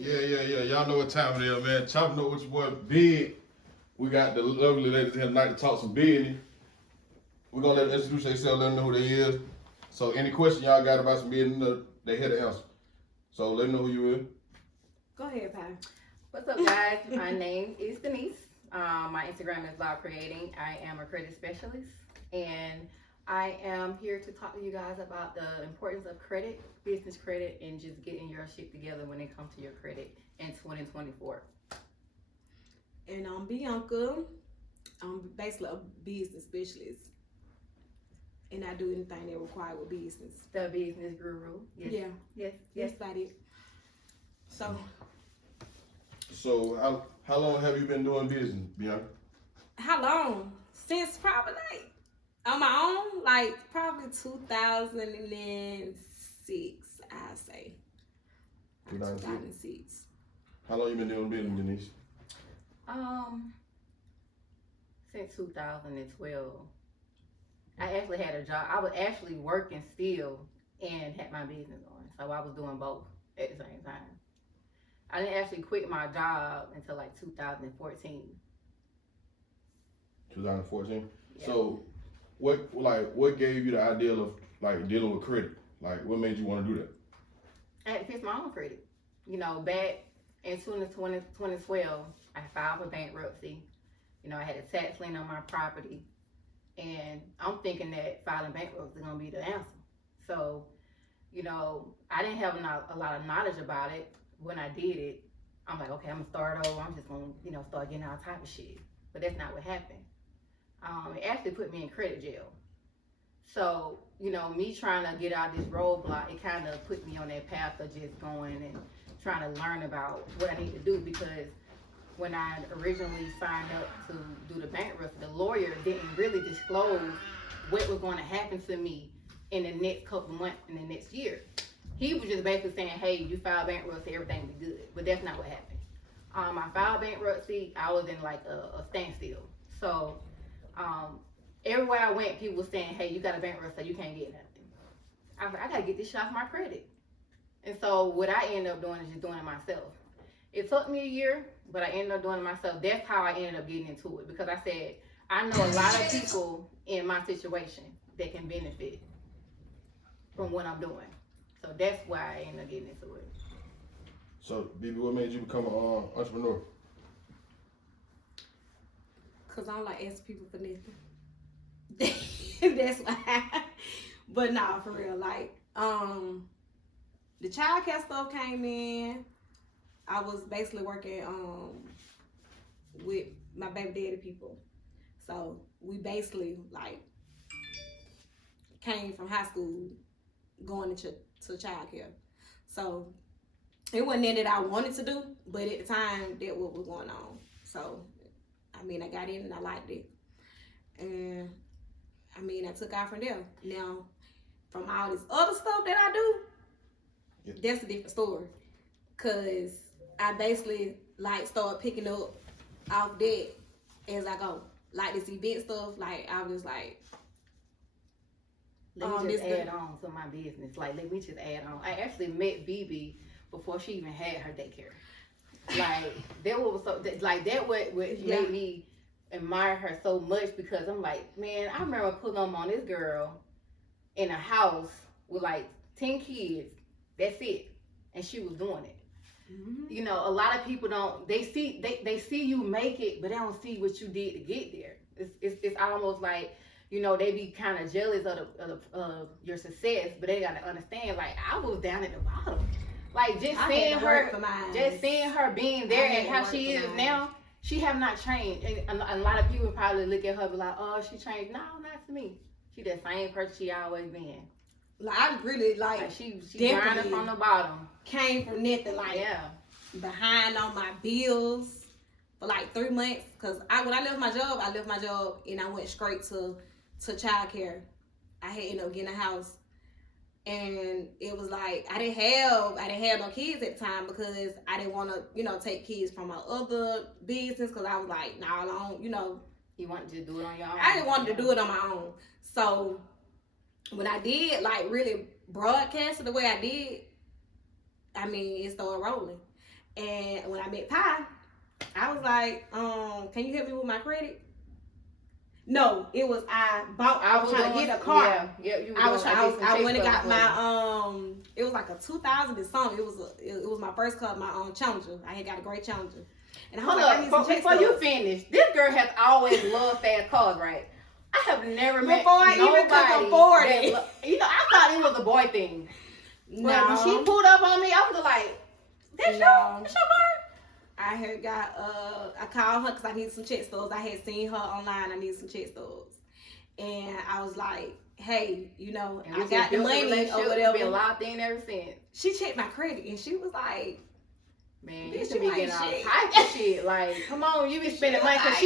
Yeah. Y'all know what time it is, man. Chopping up with your boy Big. We got the lovely ladies here tonight to talk some business. We're gonna let them introduce themselves, let them know who they is. So any question y'all got about some business, they here to answer. So let them know who you is. Go ahead, Pie. What's up, guys? My name is Denise. My Instagram is Live Creating. I am a credit specialist, and I am here to talk to you guys about the importance of credit, business credit, and just getting your shit together when it comes to your credit in 2024. And I'm Bianca. I'm basically a business specialist. And I do anything that requires with business. The business guru. Yes. Yeah. Yes. That's about it. So how long have you been doing business, Bianca? How long? Since probably like on my own, like probably 2006, I say. 2006. How long you been doing business, Denise? Since 2012. I actually had a job. I was actually working still and had my business on. So I was doing both at the same time. I didn't actually quit my job until like 2014. 2014. Yeah. So what gave you the idea of like dealing with credit? Like what made you want to do that? I had to fix my own credit. You know, back in 2012, I filed for bankruptcy. You know, I had a tax lien on my property. And I'm thinking that filing bankruptcy is going to be the answer. So, you know, I didn't have a lot of knowledge about it. When I did it, I'm like, okay, I'm going to start over. I'm just going to, you know, start getting all type of shit. But that's not what happened. It actually put me in credit jail. So, you know, me trying to get out this roadblock, it kind of put me on that path of just going and trying to learn about what I need to do, because when I originally signed up to do the bankruptcy, the lawyer didn't really disclose what was going to happen to me in the next couple months, in the next year. He was just basically saying, hey, you filed bankruptcy, everything will be good. But that's not what happened. I filed bankruptcy, I was in like a standstill. So everywhere I went, people were saying, hey, you got a bankruptcy, you can't get nothing. I was like, I got to get this shit off my credit. And so what I ended up doing is just doing it myself. It took me a year, but I ended up doing it myself. That's how I ended up getting into it, because I said, I know a lot of people in my situation that can benefit from what I'm doing. So that's why I ended up getting into it. So, BB, what made you become an entrepreneur? Because I don't like asking people for nothing. That's why. But nah, for real. Like, the childcare stuff came in. I was basically working with my baby daddy people. So we basically like came from high school going to childcare. So it wasn't that I wanted to do, but at the time that what was going on. So I mean, I got in and I liked it. And I mean, I took out from there. Now, from all this other stuff that I do, that's a different story. Cause I basically like start picking up off that as I go. Like this event stuff, like I was just like, let me just add on to my business. Like, let me just add on. I actually met BB before she even had her daycare. Like, that was so, like, that what made me admire her so much, because I'm like, man, I remember putting them on this girl in a house with like 10 kids. That's it. And she was doing it. Mm-hmm. You know, a lot of people don't, they see you make it, but they don't see what you did to get there. It's almost like, you know, they be kind of jealous of your success, but they got to understand, like, I was down at the bottom. Like, just seeing her being there and how she is now, she have not changed. And a lot of people probably look at her and be like, oh, she changed. No, not to me. She the same person she always been. Like, I really, like she grinding from the bottom. Came from nothing, like, behind on my bills for like 3 months. Because when I left my job and I went straight to childcare. I had ended up getting a house. And it was like, I didn't have no kids at the time, because I didn't want to, you know, take kids from my other business, because I was like, nah, I don't, you know. You wanted to do it on your own? I didn't want to do it on my own. So when I did, like, really broadcast it the way I did, I mean, it started rolling. And when I met Pi, I was like, can you help me with my credit? No, it was I was trying to get a car. Yeah, you I went and got my it was like a 2000 and something. It was my first car, my Challenger. I had got a great Challenger. And I was Hold like, I need some up, check before you stubs. finish, this girl has always loved fast cars, right? I have never met Before I even could nobody afford that it. I thought it was a boy thing. But when she No, pulled up on me, I was like, that's your car? I had got I called her because I needed some check stubs. I had seen her online. I needed some check stubs, and I was like, hey, you know, And I we just got the built money relationship. or We've whatever. been locked in ever since. She checked my credit and she was like, Man, Bitch, you should be you getting ain't all shit. types of shit. Like, come on, you be spending money. Cause like,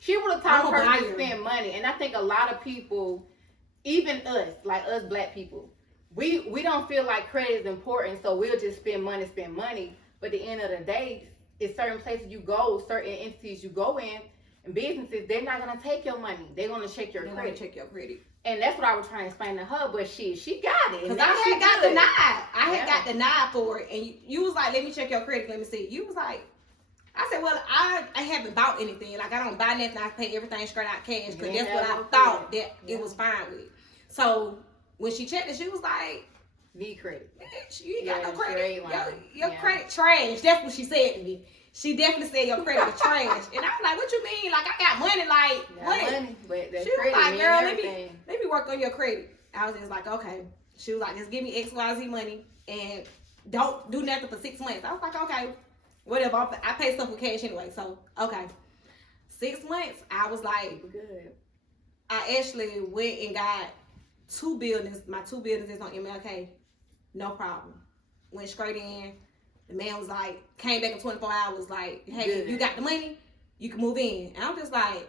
she was the type I'm of a person to buyer. spend money. And I think a lot of people, even us, like us black people, we don't feel like credit is important, so we'll just spend money. But at the end of the day, it's certain places you go, certain entities you go in, and businesses, they're not gonna take your money. They're gonna check your they're gonna credit. check your credit. And that's what I was trying to explain to her, but she got it. Because And I now she had got good. denied. I had Yeah. got denied for it. And you was like, let me check your credit. Let me see. You was like, I said, well, I haven't bought anything. Like, I don't buy nothing. I pay everything straight out cash. Because You that's ain't what have I no thought credit. that it was fine with. So, when she checked it, she was like, Need credit. bitch, you ain't got Yeah, no she credit. ain't lying. Your Yeah. credit trash. That's what she said to me. She definitely said your credit is trash. And I was like, what you mean? Like, I got money. Like, Got what? money, but that She was credit like, mean girl, everything. let me work on your credit. I was just like, okay. She was like, just give me XYZ money and don't do nothing for 6 months. I was like, okay, whatever. I pay stuff with cash anyway, so okay. 6 months, I was like, Good. I actually went and got 2 buildings. My 2 buildings is on MLK. No problem. Went straight in. The man was like, came back in 24 hours, like, hey, Good. you got the money? You can move in. And I'm just like,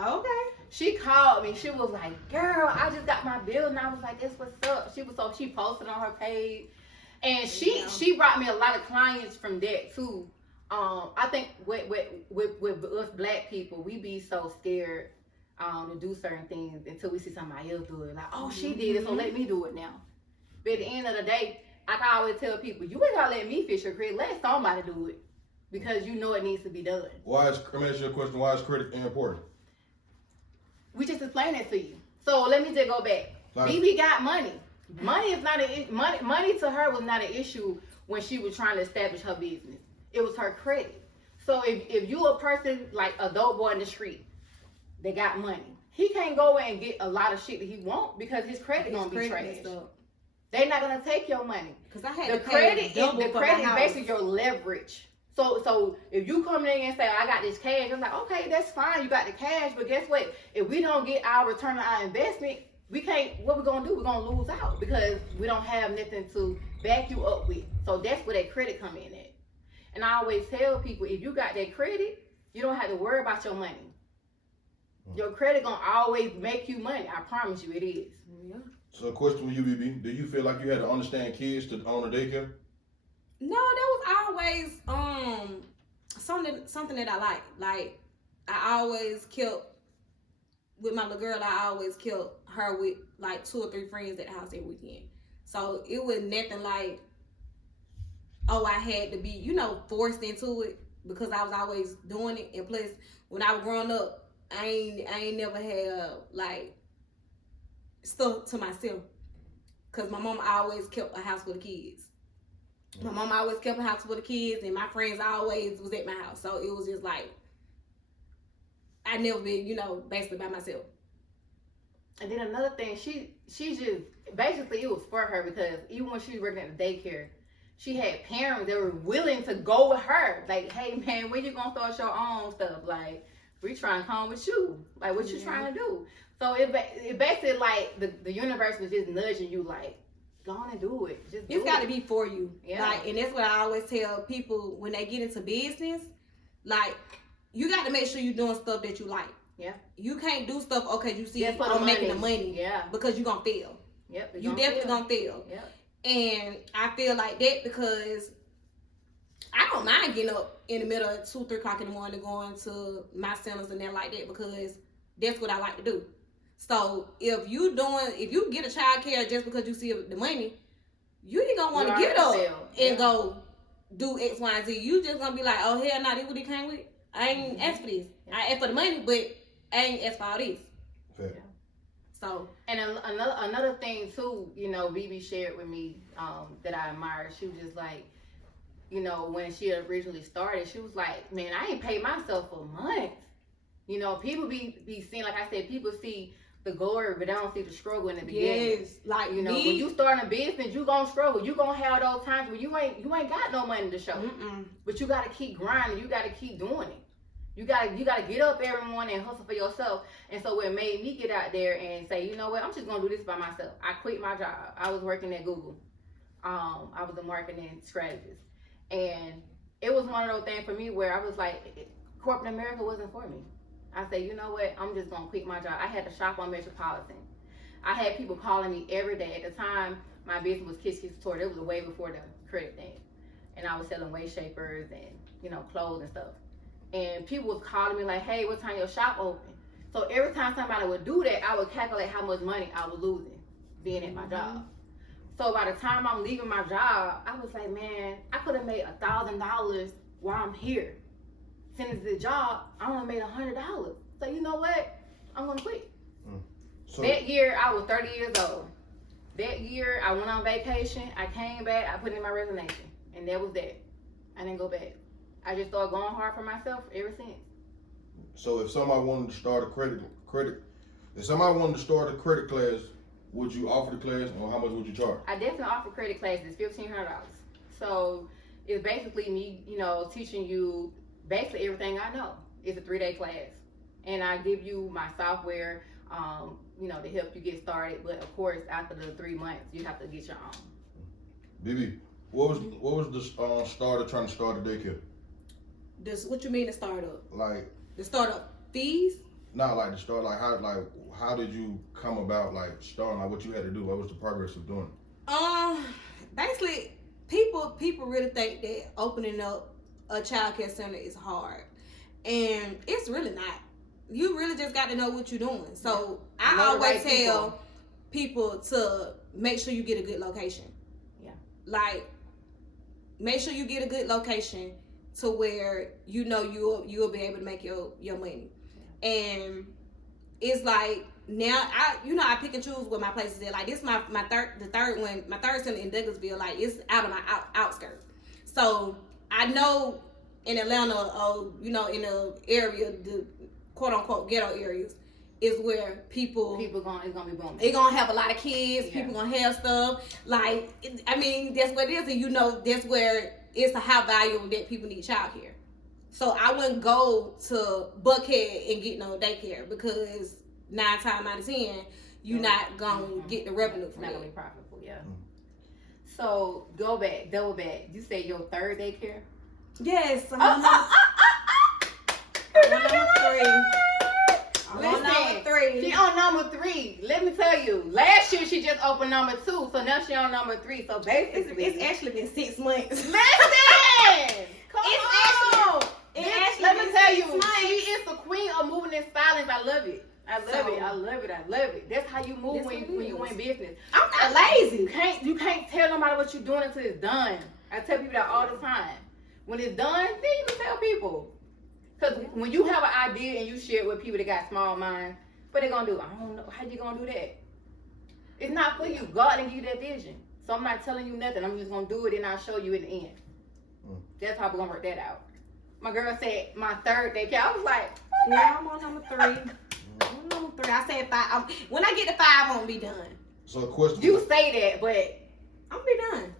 okay. She called me. She was like, girl, I just got my bill. And I was like, that's what's up. She posted on her page. And she brought me a lot of clients from that too. I think with us black people, we be so scared to do certain things until we see somebody else do it. Like, oh, she did it, so let me do it now. But at the end of the day, I can always tell people, you ain't gotta let me fix your credit. Let somebody do it. Because you know it needs to be done. Let me ask you a question. Why is credit important? We just explained it to you. So let me just go back. Like- BB got money. Money is not money to her was not an issue when she was trying to establish her business. It was her credit. So if you a person like a dope boy in the street, they got money. He can't go and get a lot of shit that he want because his credit gonna be trash. They're not gonna take your money. Cause I had The to pay credit double for my is house. basically your leverage. So if you come in and say, I got this cash, I'm like, okay, that's fine, you got the cash, but guess what? If we don't get our return on our investment, we can't, what we're gonna do, we're gonna lose out because we don't have nothing to back you up with. So that's where that credit come in at. And I always tell people, if you got that credit, you don't have to worry about your money. Your credit gonna always make you money. I promise you it is. Yeah. So, question for you, BB. Do you feel like you had to understand kids to own a daycare? No, that was always something that I like. Like I always kept with my little girl. I always kept her with like 2 or 3 friends at the house every weekend. So it was nothing like, oh, I had to be, forced into it because I was always doing it. And plus, when I was growing up, I ain't never had like stuff to myself because my mom always kept a house for the kids. My mom always kept a house for the kids, and my friends always was at my house. So it was just like, I never been, basically by myself. And then another thing, she just, basically it was for her because even when she was working at the daycare, she had parents that were willing to go with her. Like, hey man, when you gonna start your own stuff? Like, we trying to come with you. Like, what you trying to do? So it basically like the universe was just nudging you like, go on and do it. Just It's got to be for you. Yeah. Like, and that's what I always tell people when they get into business. Like, you got to make sure you're doing stuff that you like. Yeah. You can't do stuff, okay, you see Just for the I'm making the money. money. Yeah. Because you're going to fail. Yep. You definitely going to fail. Yep. And I feel like that because I don't mind getting up in the middle of 2, 3 o'clock in the morning going to my centers and that like that because that's what I like to do. So if you get a child care just because you see the money, you ain't gonna want to get up and go do X, Y, and Z. You just gonna be like, oh hell no, this what he came with. I ain't asked for this. I asked for the money, but I ain't asked for all this. Fair. So And another thing too, you know, BB shared with me that I admired. She was just like, you know, when she originally started, she was like, man, I ain't paid myself for months. You know, people be seeing, like I said, people see the glory, but they don't see the struggle in the beginning. yes, like You know, me, when you start a business, you gonna struggle. You gonna have those times where you ain't got no money to show. But you gotta keep grinding. You gotta keep doing it. You gotta get up every morning and hustle for yourself. And so it made me get out there and say, you know what, I'm just gonna do this by myself. I quit my job. I was working at Google. I was a marketing strategist. And it was one of those things for me where I was like, corporate America wasn't for me. I said, you know what, I'm just gonna quit my job. I had to shop on Metropolitan. I had people calling me every day. At the time, my business was Kiss Kiss Couture. It was way before the credit thing. And I was selling waist shapers and, you know, clothes and stuff. And people was calling me like, hey, what time your shop open? So every time somebody would do that, I would calculate how much money I was losing being at my job. So by the time I'm leaving my job, I was like, man, I could have made $1,000 while I'm here. Since the job, I only made $100. So you know what? I'm gonna quit. So That year, I was 30 years old. That year, I went on vacation. I came back. I put in my resignation, and that was that. I didn't go back. I just started going hard for myself ever since. So if somebody wanted to start a credit, if somebody wanted to start a credit class, would you offer the class, or how much would you charge? I definitely offer credit classes, $1,500. So it's basically me, you know, teaching you basically everything I know. It's a 3-day class, and I give you my software, you know, to help you get started. But of course, after the 3 months, you have to get your own. BB, what was the starter trying to start a daycare? What you mean the startup? Like, The startup fees? not like the start. Like how did you come about like starting? Like what you had to do? What was the progress of doing it? Basically, people really think that opening up a child care center is hard, and it's really not. You really just got to know what you're doing. So I Know the always right tell people to make sure you get a good location. Yeah. Like, make sure you get a good location to where you know you'll be able to make your money. And it's like now I pick and choose where my places are. Like this my third one, my third center in Douglasville, like it's out of my outskirts. So I know in Atlanta, you know, in the area, the quote unquote ghetto areas, is where it's gonna be booming. They gonna have a lot of kids. Yeah. People gonna have stuff. Like, I mean, that's what it is, and you know, that's where it's a high value that people need childcare. So I wouldn't go to Buckhead and get no daycare because 9 times out of 10, you're not gonna get the revenue It's from not it. gonna be profitable, yeah. So double back. You say your third daycare? Yes, I'm on number 3. She on number 3. Let me tell you, last year she just opened number 2, so now she on number 3. So basically, It's actually been 6 months. listen. Come It's on. Let me been tell 6 you, months. she is the queen of moving in silence. I love it. I love it. That's how you move That's when what it you is. in business. I'm not lazy. You can't tell nobody what you're doing until it's done. I tell people that all the time. When it's done, then you can tell people. Because when you have an idea and you share it with people that got small minds, what they gonna do? I don't know. How you gonna do that? It's not for you. God didn't give you that vision. So I'm not telling you nothing. I'm just gonna do it and I'll show you at the end. That's how we're gonna work that out. My girl said my third daycare. I was like, Yeah, I'm on number 3. I'm on number 3. I said 5. When I get to 5, I won't be done. So a question. you say that, but I'm gonna be done.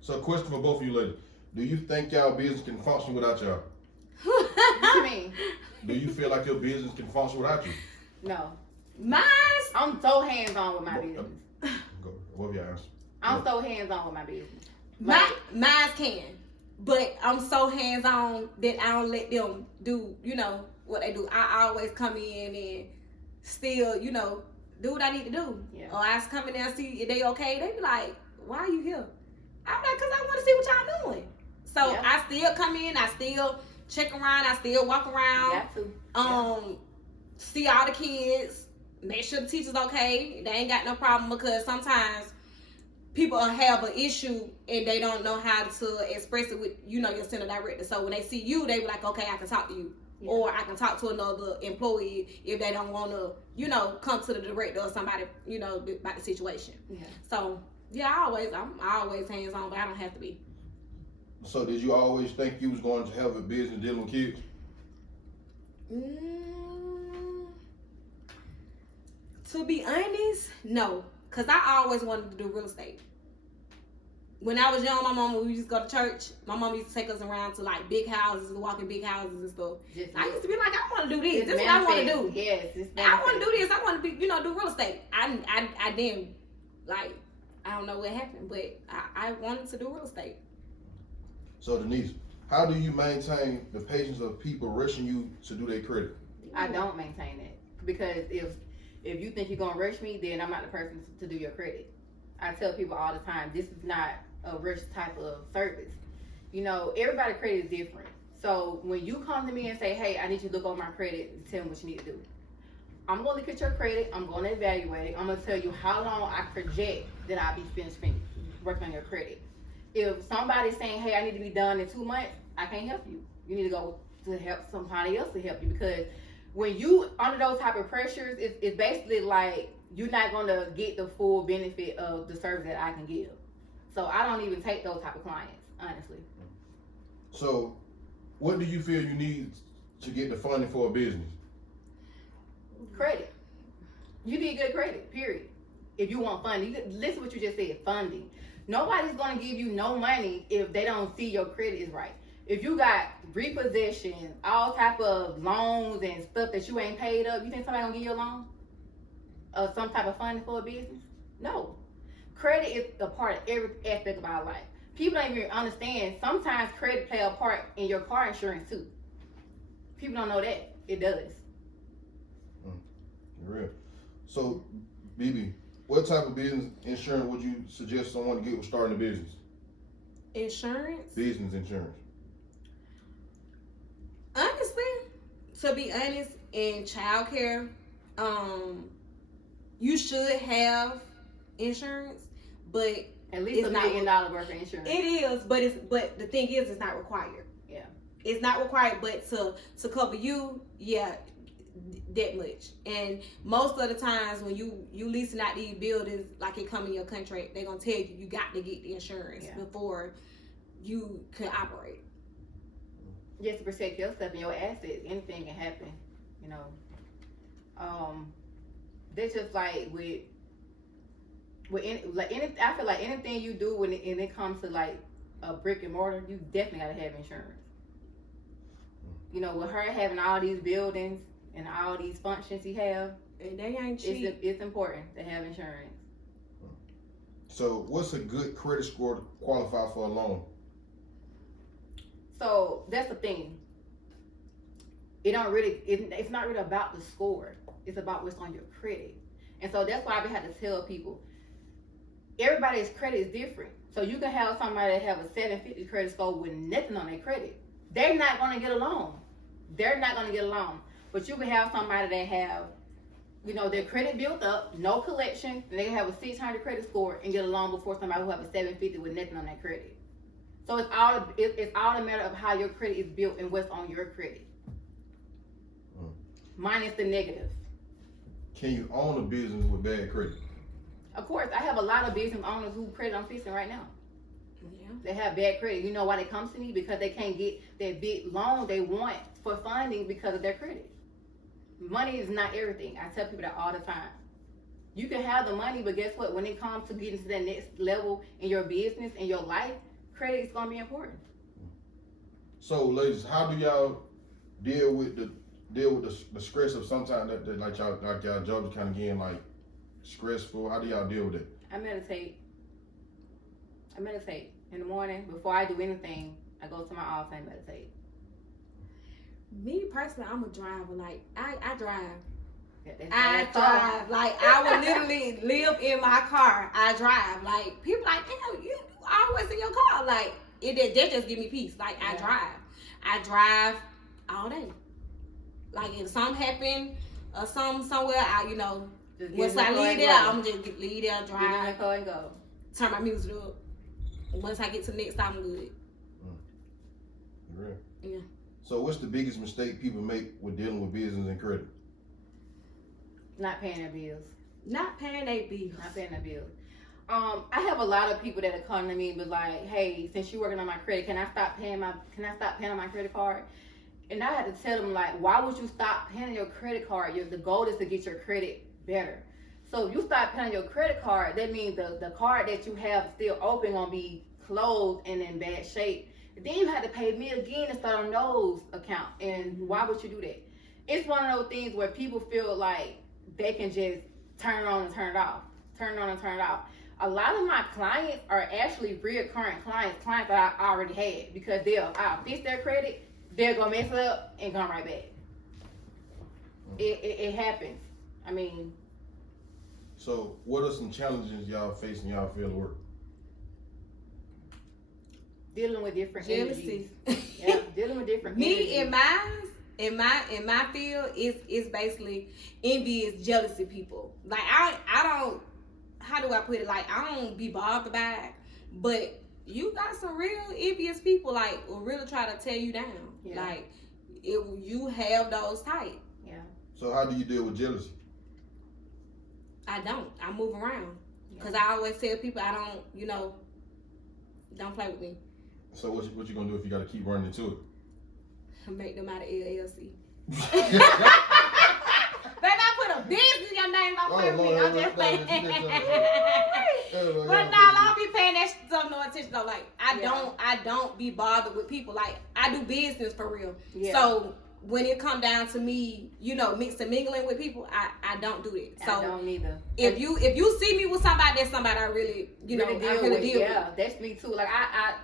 So a question for both of you ladies. Do you think y'all business can function without y'all? what you mean? Do you feel like your business can function without you? No. Mine's I'm so hands-on with my business. Go. What have y'all answered? I'm so hands-on with my business. Mine can, but I'm so hands on that I don't let them do, you know, what they do. I always come in and still, you know, do what I need to do. Yeah. Or I just come in there and see if they okay. They be like, "Why are you here?" I'm like, "Cause I want to see what y'all doing." So Yeah. I still come in. I still check around. I still walk around. Got to. See all the kids. Make sure the teacher's okay. They ain't got no problem because sometimes people have an issue and they don't know how to express it with, you know, your center director. So when they see you, they be like, okay, I can talk to you. Yeah. Or I can talk to another employee if they don't want to, you know, come to the director or somebody, you know, about the situation. Yeah. So, yeah, I'm always hands-on, but I don't have to be. So did you always think you was going to have a business dealing with kids? To be honest, no. Because I always wanted to do real estate. When I was young, my mama, we used to go to church. My mama used to take us around to like big houses and walk in big houses and stuff. I used to be like, I want to do this. This is what I want to do. Yes, I want to do this. I want to be, you know, do real estate. I didn't, like, I don't know what happened, but I wanted to do real estate. So Denise, how do you maintain the patience of people rushing you to do their credit? I don't maintain it because if you think you're gonna rush me, then I'm not the person to do your credit. I tell people all the time, this is not a rush type of service. You know, everybody's credit is different. So when you come to me and say, hey, I need you to look over my credit and tell me what you need to do, I'm gonna look at your credit, I'm gonna evaluate it, I'm gonna tell you how long I project that I'll be finished working on your credit. If somebody's saying, hey, I need to be done in 2 months, I can't help you. You need to go to help somebody else to help you, because when you under those type of pressures, it's basically like you're not gonna get the full benefit of the service that I can give. So I don't even take those type of clients, honestly. So what do you feel you need to get the funding for a business? Credit. You need good credit, period. If you want funding, listen what you just said, funding. Nobody's gonna give you no money if they don't see your credit is right. If you got repossession, all type of loans and stuff that you ain't paid up, you think somebody gonna give you a loan? Or some type of funding for a business? No. Credit is a part of every aspect of our life. People don't even understand, sometimes credit play a part in your car insurance too. People don't know that. It does. Real. So, BB, what type of business insurance would you suggest someone to get with starting a business? Insurance? Business insurance. Honestly, to be honest, in childcare, you should have insurance, but At least it's $1 not million worth of insurance. it is, but the thing is, it's not required. Yeah. It's not required, but to cover you, yeah, that much. And most of the times when you leasing out these buildings, like it come in your contract, they're gonna tell you got to get the insurance before you can operate. Just to protect yourself and your assets. Anything can happen, you know. That's just like with I feel like anything you do when it comes to like a brick and mortar, you definitely gotta have insurance. You know, with her having all these buildings and all these functions he have, And they ain't cheap. it's important to have insurance. So, what's a good credit score to qualify for a loan? So that's the thing. It's not really about the score. It's about what's on your credit. And so that's why I have to tell people, everybody's credit is different. So you can have somebody that have a 750 credit score with nothing on their credit. They're not gonna get a loan. But you can have somebody that have, you know, their credit built up, no collection, and they have a 600 credit score and get a loan before somebody who have a 750 with nothing on their credit. So it's all a matter of how your credit is built and what's on your credit. Minus the negative. Can you own a business with bad credit? Of course, I have a lot of business owners who credit I'm fixing right now. Yeah. They have bad credit. You know why they come to me? Because they can't get that big loan they want for funding because of their credit. Money is not everything. I tell people that all the time. You can have the money, but guess what? When it comes to getting to that next level in your business, in your life, credit is going to be important. So, ladies, how do y'all deal with the stress of sometimes that like y'all jobs kind of getting like stressful? How do y'all deal with it? I meditate in the morning. Before I do anything, I go to my office and meditate. Me personally, I'm a driver. Like I drive. Yeah, I drive. Like I would literally live in my car. I drive. Like people like, damn, you always in your car. Like that just give me peace. Like I drive all day. Like if something happen or something somewhere, once I leave there, I'm just leave there, Get in the drive car and go. turn my music up. Once I get to the next stop, I'm good. Real. Yeah. So what's the biggest mistake people make with dealing with business and credit? Not paying their bills. Not paying their bills. Not paying their bills. I have a lot of people that come to me and be like, "Hey, since you're working on my credit, can I stop paying on my credit card?" And I had to tell them, like, why would you stop paying on your credit card? The goal is to get your credit better. So if you stop paying on your credit card, that means the card that you have still open gonna be closed and in bad shape. Then you have to pay me again and start on those accounts. And why would you do that? It's one of those things where people feel like they can just turn it on and turn it off. Turn it on and turn it off. A lot of my clients are actually reoccurring clients that I already had, because I'll fix their credit, they're gonna mess up and come right back. It happens. I mean. So what are some challenges y'all face in y'all field of work? Dealing with different Jealousy. energies. Yeah, dealing with different Me energies. in my field is basically envious, jealousy people. Like I don't, how do I put it? Like I don't be bothered by it, but you got some real envious people, like will really try to tear you down. Yeah. Like you have those type. Yeah. So how do you deal with jealousy? I don't. I move around because I always tell people I don't, don't play with me. So what you gonna do if you gotta keep running into it? Make them out of LLC. Baby, I put a business in your name. Don't play with me. I'm just playing. But no, I don't be paying that stuff no attention though. Like I don't be bothered with people. Like I do business for real. Yeah. So when it come down to me, mixing and mingling with people, I don't do that. So I don't either. If you see me with somebody, that's somebody I really, really I really deal with. Yeah, that's me too. Like I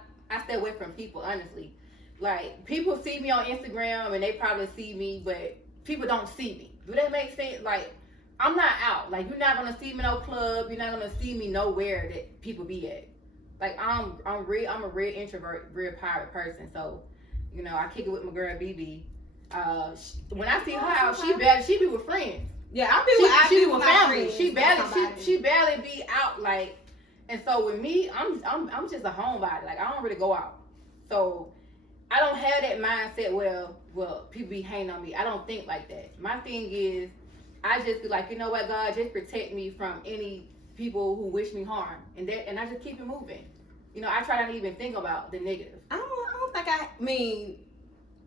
stay away from people, honestly. Like people see me on Instagram and they probably see me, but people don't see me. Do that make sense? Like I'm not out. Like you're not gonna see me in no club. You're not gonna see me nowhere that people be at. Like I'm a real introvert, real private person. So, I kick it with my girl BB. When I see her out, she be with friends. Yeah, I be with my family. Friends. She barely be out like. And so with me, I'm just a homebody. Like I don't really go out. So I don't have that mindset. Well, people be hating on me. I don't think like that. My thing is, I just be like, you know what, God, just protect me from any people who wish me harm, and I just keep it moving. I try not to even think about the negative. I don't think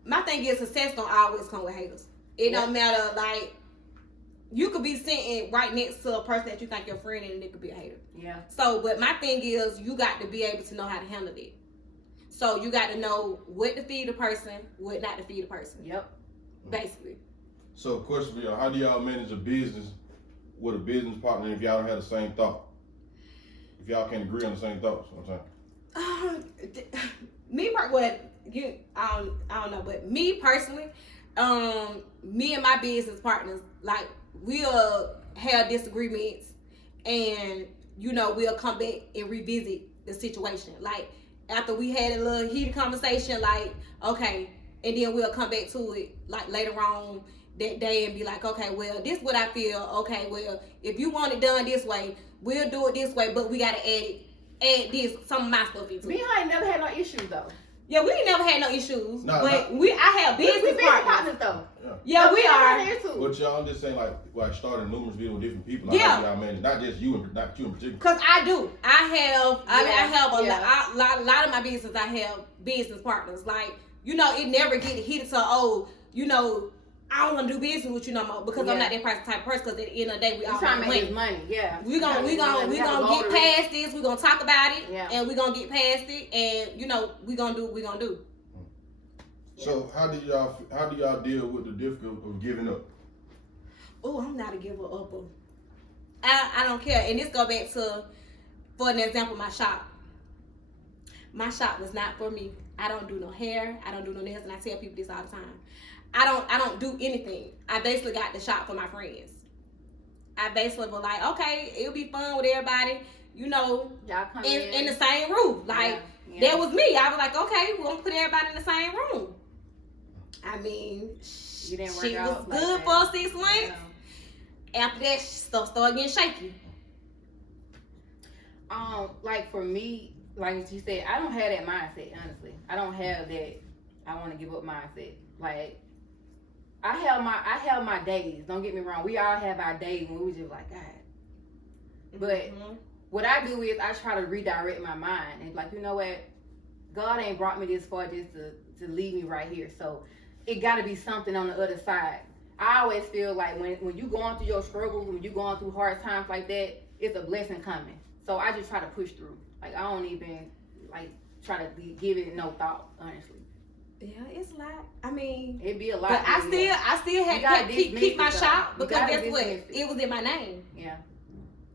my thing is success don't always come with haters. It don't matter, like, you could be sitting right next to a person that you think your friend and it could be a hater. Yeah. So, but my thing is, you got to be able to know how to handle it. So you got to know what to feed a person, what not to feed a person. Yep. Basically. So of course, how do y'all manage a business with a business partner if y'all don't have the same thought? If y'all can't agree on the same thoughts, I don't know, but me personally, me and my business partners, like, we'll have disagreements and, we'll come back and revisit the situation. Like, after we had a little heated conversation, like, okay, and then we'll come back to it, like, later on that day and be like, okay, well, this is what I feel. Okay, well, if you want it done this way, we'll do it this way, but we got to add this, some of my stuff into it. Me and her ain't never had no issues, though. Yeah, we ain't never had no issues, No, but I have business We business partners. partners, though. Yeah, we are. Here too. but y'all just saying like starting numerous videos with different people. Yeah. How do y'all manage? Not just you, not you in particular. Cause I do. I have Yeah. a lot of my business. I have business partners. Like, it never get heated to I don't want to do business with you no more because I'm not that type of person. Cause at the end of the day, we all trying to want make money. money. Yeah. We gonna get past this. We gonna talk about it, and we gonna get past it, and we gonna do what we gonna do. So how do y'all deal with the difficulty of giving up? Oh, I'm not a giver upper. I don't care. And this go back to, for an example, my shop. My shop was not for me. I don't do no hair. I don't do no nails, and I tell people this all the time. I don't do anything. I basically got the shop for my friends. I basically was like, okay, it'll be fun with everybody, Y'all come in the same roof. Like, that was me. I was like, okay, we're gonna put everybody in the same room. I mean, You didn't work she was out like good that. for 6 months. After that, stuff started getting shaky. Like for me, like you said, I don't have that mindset. Honestly, I don't have that. I want to give up mindset. Like I have my days. Don't get me wrong. We all have our days when we just like God. But what I do is I try to redirect my mind and like, you know what? God ain't brought me this far just to leave me right here. So it got to be something on the other side. I always feel like when you going through your struggles, when you going through hard times like that, it's a blessing coming. So I just try to push through. Like I don't even like try to give it no thought, honestly. Yeah, it's a lot. I mean, It'd be a lot. but I still had to keep my shop because guess what? It. It was in my name. Yeah.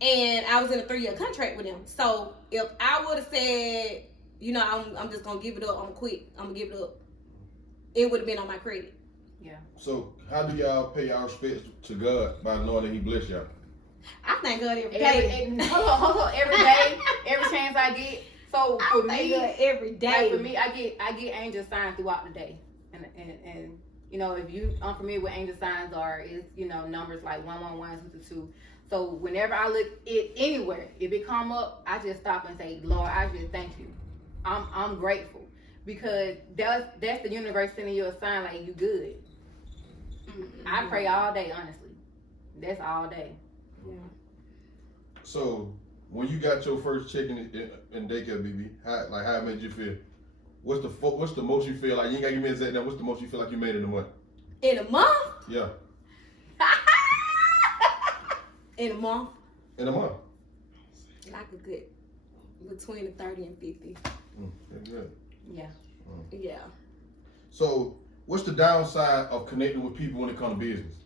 And I was in a 3-year contract with them. So if I would have said, you know, I'm just gonna give it up, I'm gonna quit, I'm gonna give it up, it would have been on my credit. Yeah. So how do y'all pay y'all respects to God by knowing that He bless y'all? I thank God every day. Hold on, every day, every chance I get. So for me, every day. Like for me, I get angel signs throughout the day, and you know, if you unfamiliar with angel signs are, is you know numbers like 111, 222. So whenever I look it anywhere, if it come up, I just stop and say, Lord, I just thank you. I'm grateful because that's the universe sending you a sign like you good. Mm-hmm. I pray all day, honestly. That's all day. Yeah. So when you got your first check in daycare, BB, how it made you feel? What's the most you feel like? You ain't gotta give me an exact number. What's the most you feel like you made in a month? In a month? Yeah. In a month? In a month. Like a good between 30 and 50. That's good. Yeah. Yeah. So what's the downside of connecting with people when it comes to business?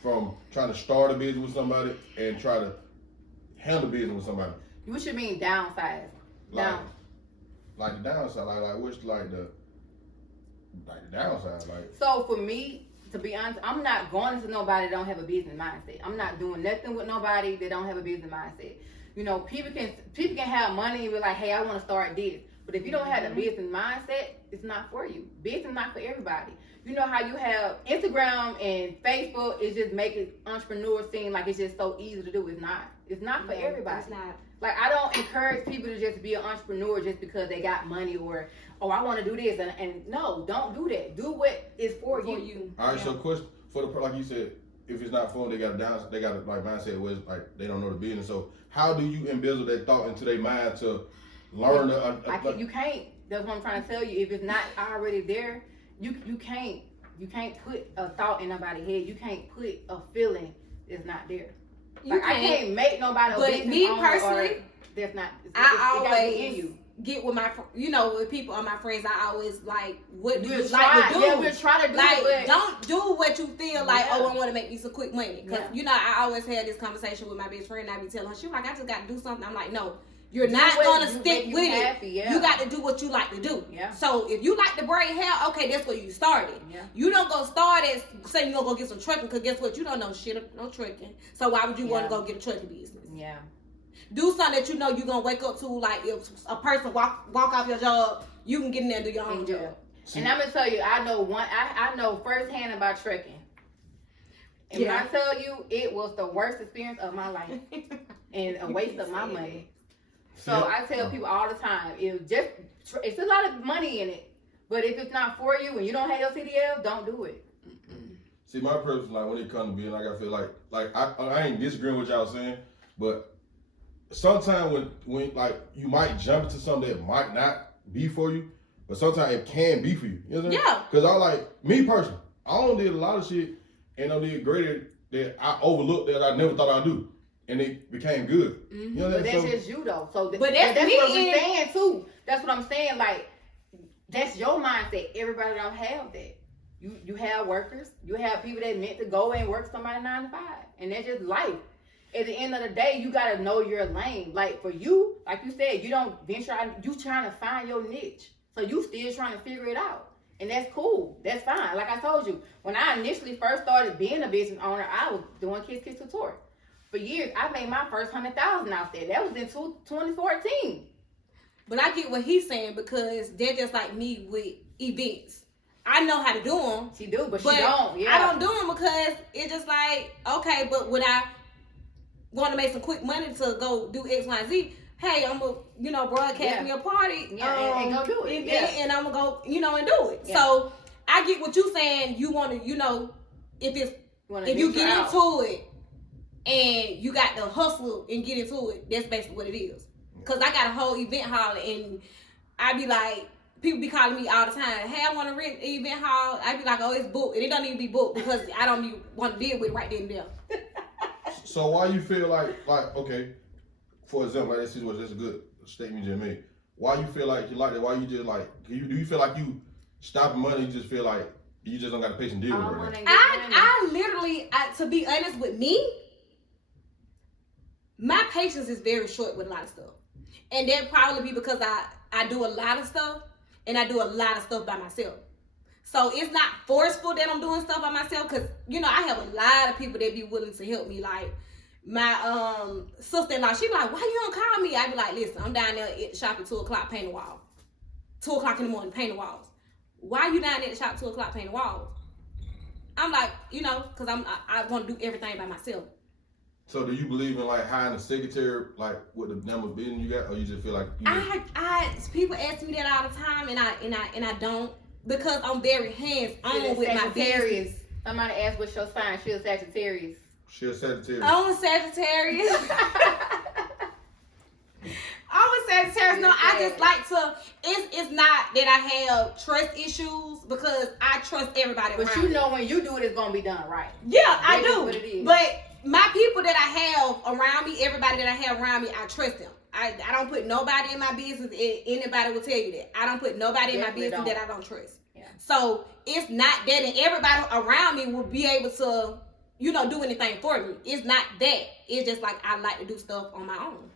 From trying to start a business with somebody and try to handle business with somebody. You should mean downsize. Like the downside, like what's the downside, like. So for me, to be honest, I'm not going to nobody that don't have a business mindset. I'm not doing nothing with nobody that don't have a business mindset. You know, people can have money and be like, hey, I want to start this. But if you don't have the business mindset, it's not for you. Business not for everybody. You know how you have Instagram and Facebook is just making entrepreneurs seem like it's just so easy to do. It's not. It's not for everybody. It's not. Like I don't encourage people to just be an entrepreneur just because they got money or I want to do this and no, don't do that. Do what is for you. All right, so question for the like you said, if it's not for them, they got a like mindset where it's like they don't know the business. So how do you embezzle that thought into their mind to learn you can't. That's what I'm trying to tell you. If it's not already there, you can't put a thought in nobody's head. You can't put a feeling that's not there. Like I can't make nobody. But me personally, that's not. I always get with my, with people or my friends. I always like, what do you like to do? Yeah, we'll try to do like, it. Don't do what you feel like. Oh, I want to make me some quick money. Because I always had this conversation with my best friend. And I be telling her, she like, I just got to do something. I'm like, no. You're not gonna stick with it. Yeah. You got to do what you like to do. Yeah. So if you like to braid hair, okay, that's where you started. Yeah. You don't go start as saying you're gonna go get some trucking, because guess what? You don't know shit of no trucking. So why would you want to go get a trucking business? Yeah. Do something that you know you're gonna wake up to. Like if a person walk off your job, you can get in there and do your own job. And I'm gonna tell you, I know firsthand about trucking. And when I tell you, it was the worst experience of my life and a waste of my money. So I tell people all the time, it's a lot of money in it, but if it's not for you and you don't have your CDL, don't do it. See, my purpose, like when it comes to being, like I feel like I ain't disagreeing with y'all saying, but sometimes when like you might jump into something that might not be for you, but sometimes it can be for you. You know what I'm saying? Yeah. Because I like me personally, I don't did a lot of shit and I did greater that I overlooked that I never thought I'd do. And it became good. Mm-hmm. You know but that's just you though. So but that's what me we're saying too. That's what I'm saying. Like that's your mindset. Everybody don't have that. You have workers. You have people that meant to go and work somebody 9 to 5, and that's just life. At the end of the day, you gotta know your lane. Like for you, like you said, you don't venture out. You trying to find your niche. So you still trying to figure it out. And that's cool. That's fine. Like I told you, when I initially first started being a business owner, I was doing Kiss Couture. For years, I made my first $100,000 out there. That was in 2014. But I get what he's saying, because they're just like me with events. I know how to do them. She do, but she don't. Yeah. I don't do them because it's just like, okay, but would I want to make some quick money to go do X, Y, Z? hey, I'm gonna, broadcast Yeah. me a party. Yeah, and go do it. event, and I'm gonna go, and do it. Yeah. So I get what you saying. You want to, if you get into it and you got to hustle and get into it, that's basically what it is. Cause I got a whole event hall, and I be like, people be calling me all the time. Hey, I want to rent an event hall. I be like, oh, it's booked, and it don't even be booked because I don't even want to deal with it right then and there. So why you feel like okay, for example, like this is a good statement you just made. Why you feel like you like that? Why you just like? Do you feel like you stopping money? You just feel like you just don't got the patience to deal with it right now? I literally, to be honest with me, my patience is very short with a lot of stuff, and that probably be because I do a lot of stuff, and I do a lot of stuff by myself. So it's not forceful that I'm doing stuff by myself, because I have a lot of people that be willing to help me. Like my sister-in-law, she be like, why you don't call me? I be like, listen, I'm down there at the shop at 2:00 painting the wall. 2:00 in the morning painting walls. Why you down there at the shop 2:00 painting walls? I'm like, because I want to do everything by myself. So do you believe in like hiring a secretary, like with the number of business you got, or you just feel like people ask me that all the time, and I don't, because I'm very hands-on with my business. Somebody asked what's your sign. She a Sagittarius. She a Sagittarius. I'm a Sagittarius. I'm a Sagittarius. No, I just like to. It's not that I have trust issues, because I trust everybody But around me. when you do it, it's gonna be done right. Yeah, I That is do. what it is. But my people that I have around me, everybody that I have around me, I trust them. I don't put nobody in my business. Anybody will tell you that. I don't put nobody in my Definitely business don't. that I don't trust. Yeah. So it's not that, and everybody around me will be able to, do anything for me. It's not that. It's just like I like to do stuff on my own.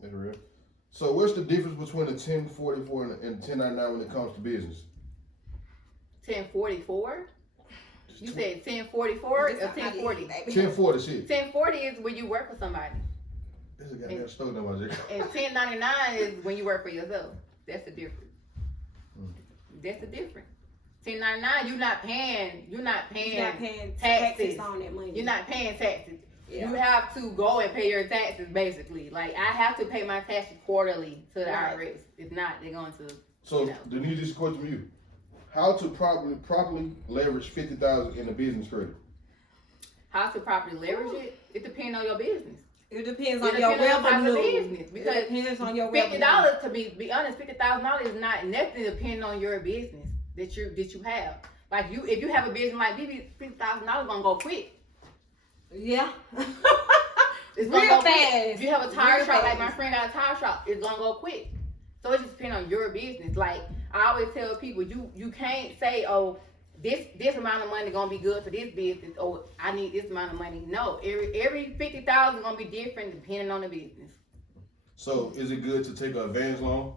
That's real. So what's the difference between a 1044 and a 1099 when it comes to business? 1044. You said 1044 or 1040? 1040 shit. 1040 is when you work for somebody, This is a goddamn story that was and 1099 is when you work for yourself. That's the difference. That's the difference. 1099, you're not paying taxes on that money. You're not paying taxes. Yeah. You have to go and pay your taxes, basically. Like, I have to pay my taxes quarterly to the Right. IRS. If not, they're going to. So Denise, this question from you. How to properly leverage $50,000 in a business credit? How to properly leverage it? It depends on your business. It depends It on your depends on the type of revenue. business, because It depends on your revenue. $50, to be honest, $50,000 is not nothing depending on your business that you have. Like, if you have a business like BB, $50,000 gonna go quick. Yeah. It's gonna Real go quick. fast. If you have a tire Real shop, like fast. my friend got a tire shop, it's gonna go quick. So it just depends on your business. Like, I always tell people, you can't say, oh, this amount of money gonna be good for this business, or I need this amount of money. No, every $50,000 gonna be different depending on the business. So is it good to take an advance loan?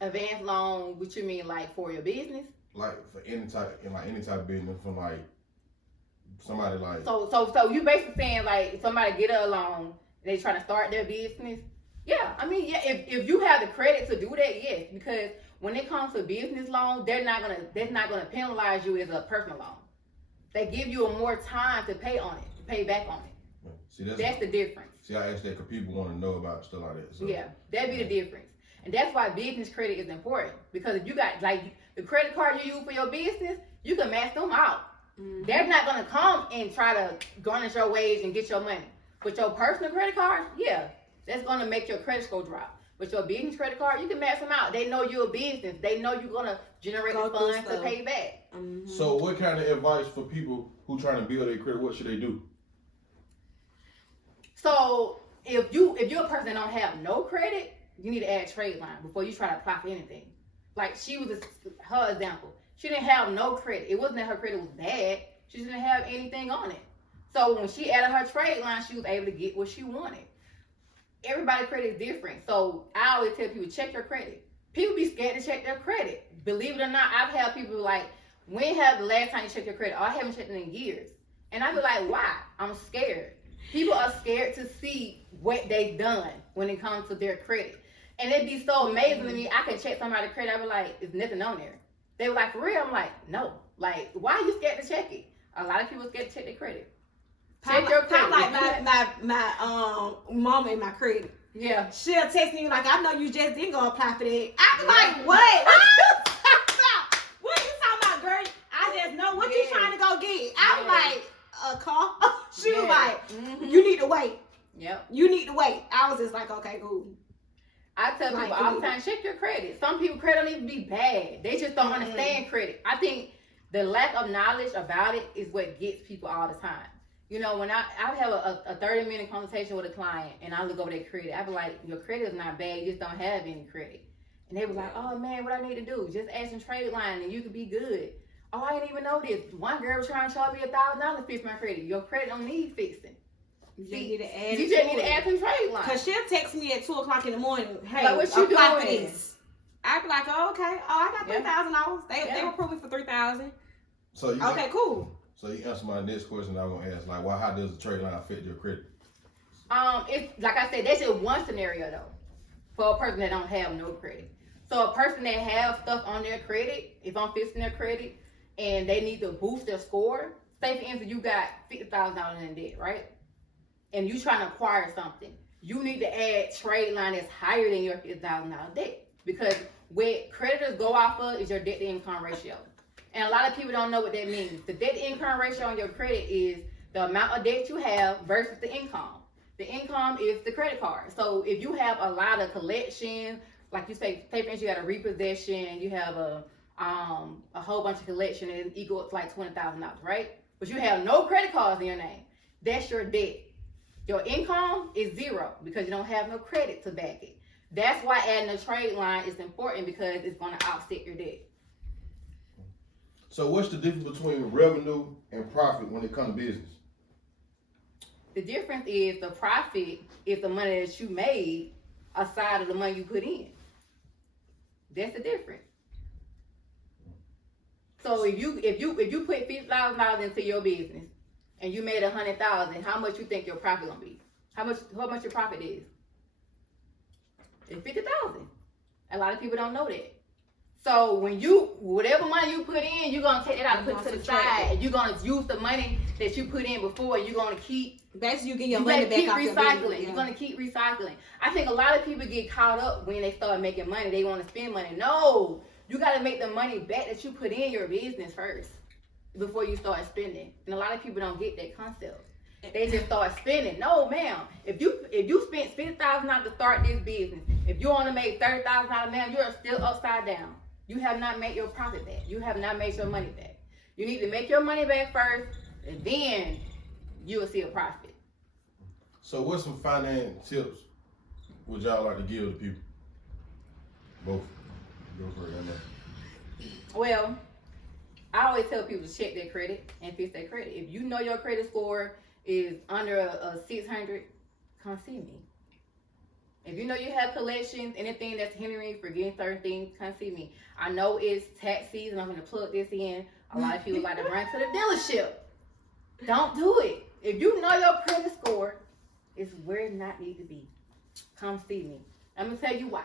Advance loan, what you mean, like for your business? Like for any type of business, from like somebody like So you basically saying, like, somebody get a loan, they trying to start their business. Yeah, I mean, yeah, if you have the credit to do that, yes, because when it comes to business loans, they're not gonna penalize you as a personal loan. They give you a more time to pay on it, to pay back on it. see That's the difference. See, I asked that because people want to know about stuff like that. So. Yeah, that'd be the difference. And that's why business credit is important, because if you got, like, the credit card you use for your business, you can max them out. Mhm. They're not gonna come and try to garnish your wage and get your money. With your personal credit card, yeah, that's gonna make your credit score drop. With your business credit card, you can max them out. They know you're a business. They know you're gonna generate Go the through funds to stuff. pay back. Mhm. So what kind of advice for people who trying to build their credit? What should they do? So if you're a person that don't have no credit, you need to add trade line before you try to apply for anything. Like, her example. She didn't have no credit. It wasn't that her credit was bad. She didn't have anything on it. So when she added her trade line, she was able to get what she wanted. Everybody's credit is different. So I always tell people, check your credit. People be scared to check their credit. Believe it or not, I've had people like, when have the last time you checked your credit? Oh, I haven't checked it in years. And I be like, why? I'm scared. People are scared to see what they've done when it comes to their credit. And it'd be so amazing to me. I can check somebody's credit. I be like, there's nothing on there. They were like, for real? I'm like, no. Like, why are you scared to check it? A lot of people scared to check their credit. Check your credit. Like my mama and my credit. Yeah. She'll text me like, I know you just didn't go apply for that. I be like, what? What you talking about? What you talking about, girl? I just know what you trying to go get. I was like, a car? She was like, you need to wait. Yep. You need to wait. I was just like, okay, cool. I tell people all the time, check your credit. Some people credit don't even be bad. They just don't understand credit. I think the lack of knowledge about it is what gets people all the time. You know, when I have a 30-minute conversation with a client and I look over their credit, I be like, your credit is not bad, you just don't have any credit. And they be like, oh man, what I need to do? Just ask some trade line and you could be good. Oh, I didn't even know this. One girl was trying to charge me $1,000 to fix my credit. Your credit don't need fixing. You just need to add some trade line. Cause she'll text me at 2:00 in the morning. Hey, like, what you apply for doing? this. I be like, oh, okay. Oh, I got $3,000. They approved me for $3,000. So you okay, cool. So you answer my next question I was gonna ask, like, how does the trade line affect your credit? It's like I said, that's just one scenario though, for a person that don't have no credit. So a person that have stuff on their credit, if I'm fixing their credit, and they need to boost their score. Say for instance, you got $50,000 in debt, right? And you trying to acquire something, you need to add trade line that's higher than your $50,000 debt, because what creditors go off of is your debt to income ratio. And a lot of people don't know what that means. The debt to income ratio on your credit is the amount of debt you have versus the income. The income is the credit card. So if you have a lot of collections, like you say for instance, you got a repossession, you have a whole bunch of collection and equal to like $20,000, right? But you have no credit cards in your name. That's your debt. Your income is zero because you don't have no credit to back it. That's why adding a trade line is important, because it's going to offset your debt. So what's the difference between revenue and profit when it comes to business? The difference is the profit is the money that you made aside of the money you put in. That's the difference. So if you put $50,000 into your business and you made $100,000, how much you think your profit gonna be? How much your profit is? It's $50,000. A lot of people don't know that. So when whatever money you put in, you're gonna take it out and put it to the side, and you're gonna use the money that you put in before. You're gonna keep basically you get your money back off your recycling. Yeah. You're gonna keep recycling. I think a lot of people get caught up when they start making money. They want to spend money. No, you got to make the money back that you put in your business first before you start spending. And a lot of people don't get that concept. They just start spending. No, ma'am. If you spent $50,000 to start this business, if you only made $30,000, ma'am, you are still upside down. You have not made your profit back. You have not made your money back. You need to make your money back first, and then you will see a profit. So what's some finance tips would y'all like to give to people? Both. Go for it, Emma. Well, I always tell people to check their credit and fix their credit. If you know your credit score is under a 600, come see me. If you know you have collections, anything that's hindering you from getting certain things, come see me. I know it's tax season. I'm going to plug this in. A lot of people like to run to the dealership. Don't do it. If you know your credit score is where it not need to be, come see me. I'm going to tell you why.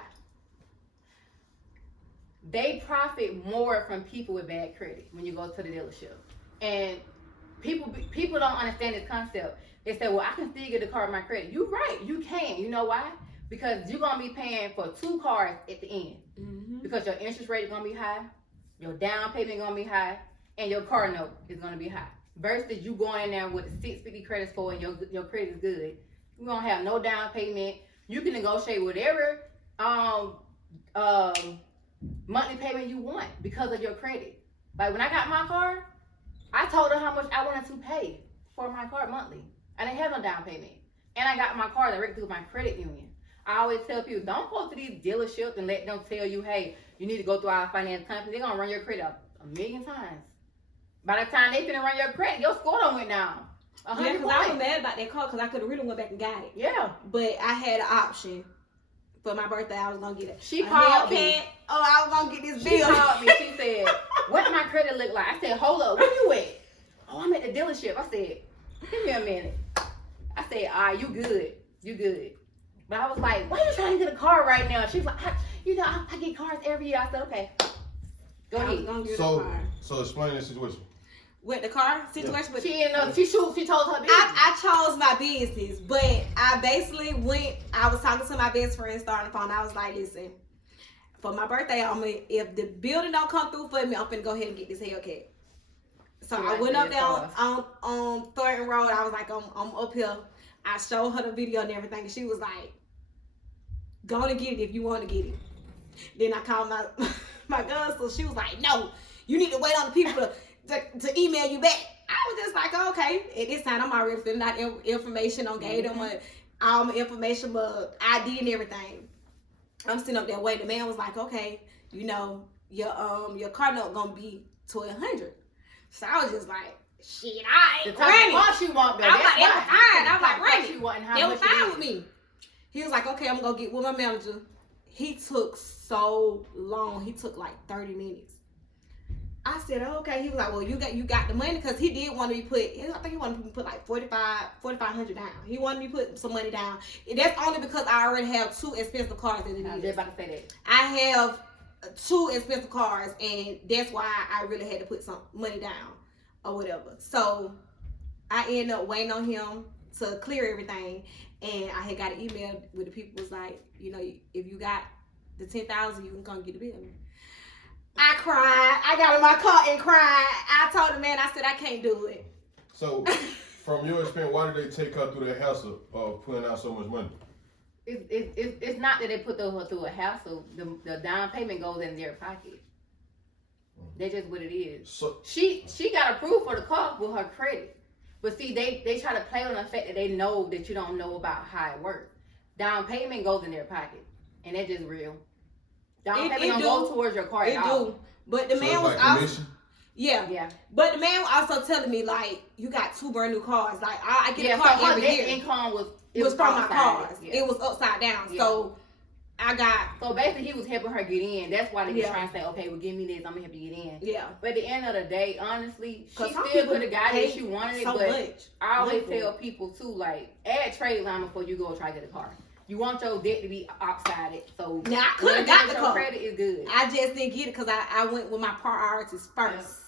They profit more from people with bad credit when you go to the dealership. And people don't understand this concept. They say, well, I can still get a car with my credit. You're right. You can. You know why? Because you're going to be paying for 2 cars at the end. Mm-hmm. Because your interest rate is going to be high, your down payment is going to be high, and your car note is going to be high. Versus you going in there with a 650 credit score and your credit is good. You don't have no down payment. You can negotiate whatever monthly payment you want because of your credit. Like when I got my car, I told her how much I wanted to pay for my car monthly. I didn't have no down payment. And I got my car directly through my credit union. I always tell people, don't go to these dealerships and let them tell you, hey, you need to go through our finance company. They're going to run your credit up 1,000,000 times. By the time they finna run your credit, your score done went down. Yeah, because I was mad about that car because I could have really went back and got it. Yeah. But I had an option. For my birthday, I was going to get it. She called me. Oh, I was going to get this bill. She called me. She said, what my credit look like? I said, hold up. Where you at? Oh, I'm at the dealership. I said, give me a minute. I said, all right, you good. You good. But I was like, why are you trying to get a car right now? She was like, I get cars every year. I said, okay, go ahead. So explain the situation. with the car situation. But She ended up, she told her business. I chose my business, but I basically I was talking to my best friend, starting the phone. I was like, listen, for my birthday, if the building don't come through for me, I'm finna go ahead and get this Hellcat. So I went up there on Thornton Road. I was like, I'm up here. I showed her the video and everything. And she was like, go and get it if you want to get it. Then I called my girl, so she was like, no, you need to wait on the people to email you back. I was just like, okay. At this time, I'm already filling out information on gave them all my information, but ID and everything. I'm sitting up there waiting. The man was like, okay, you know, your car note gonna be $1,200. So I was just like, shit, I ain't running. What you want, I'm like, it was fine. I'm like, running. It was fine with me. He was like, okay, I'm gonna get with my manager. He took so long. He took like 30 minutes. I said, okay. He was like, well, you got the money, because he did want me to put. I think he wanted me to put like $4,500 down. He wanted me to put some money down. And that's only because I already have 2 expensive cars in the I was just about to say that. I have 2 expensive cars, and that's why I really had to put some money down or whatever. So I ended up waiting on him to clear everything, and I had got an email where the people was like, you know, if you got the $10,000, you can come get the building. I cried. I got in my car and cried. I told the man, I said, I can't do it. So, from your experience, why did they take her through that hassle of putting out so much money? It's not that they put her through a hassle. The down payment goes in their pocket. That's just what it is. So she got approved for the car with her credit. But see, they try to play on the fact that they know that you don't know about how it works. Down payment goes in their pocket. And that's just real. Down payment don't go towards your car at all. It do. But the man was like also... commission? Yeah. But the man was also telling me, like, you got 2 brand new cars. Like, I get a car so every year. Income was from my cars. Yeah. It was upside down. Yeah. So I got... So basically, he was helping her get in. That's why they were trying to say, okay, well, give me this. I'm going to help you get in. Yeah. But at the end of the day, honestly, she some still could have got it if she pay wanted it. so But much. I always tell people, too, like, add trade line before you go try to get a car. You want your debt to be upsided. So now, I could have got the car. Credit is good. I just didn't get it because I went with my priorities first.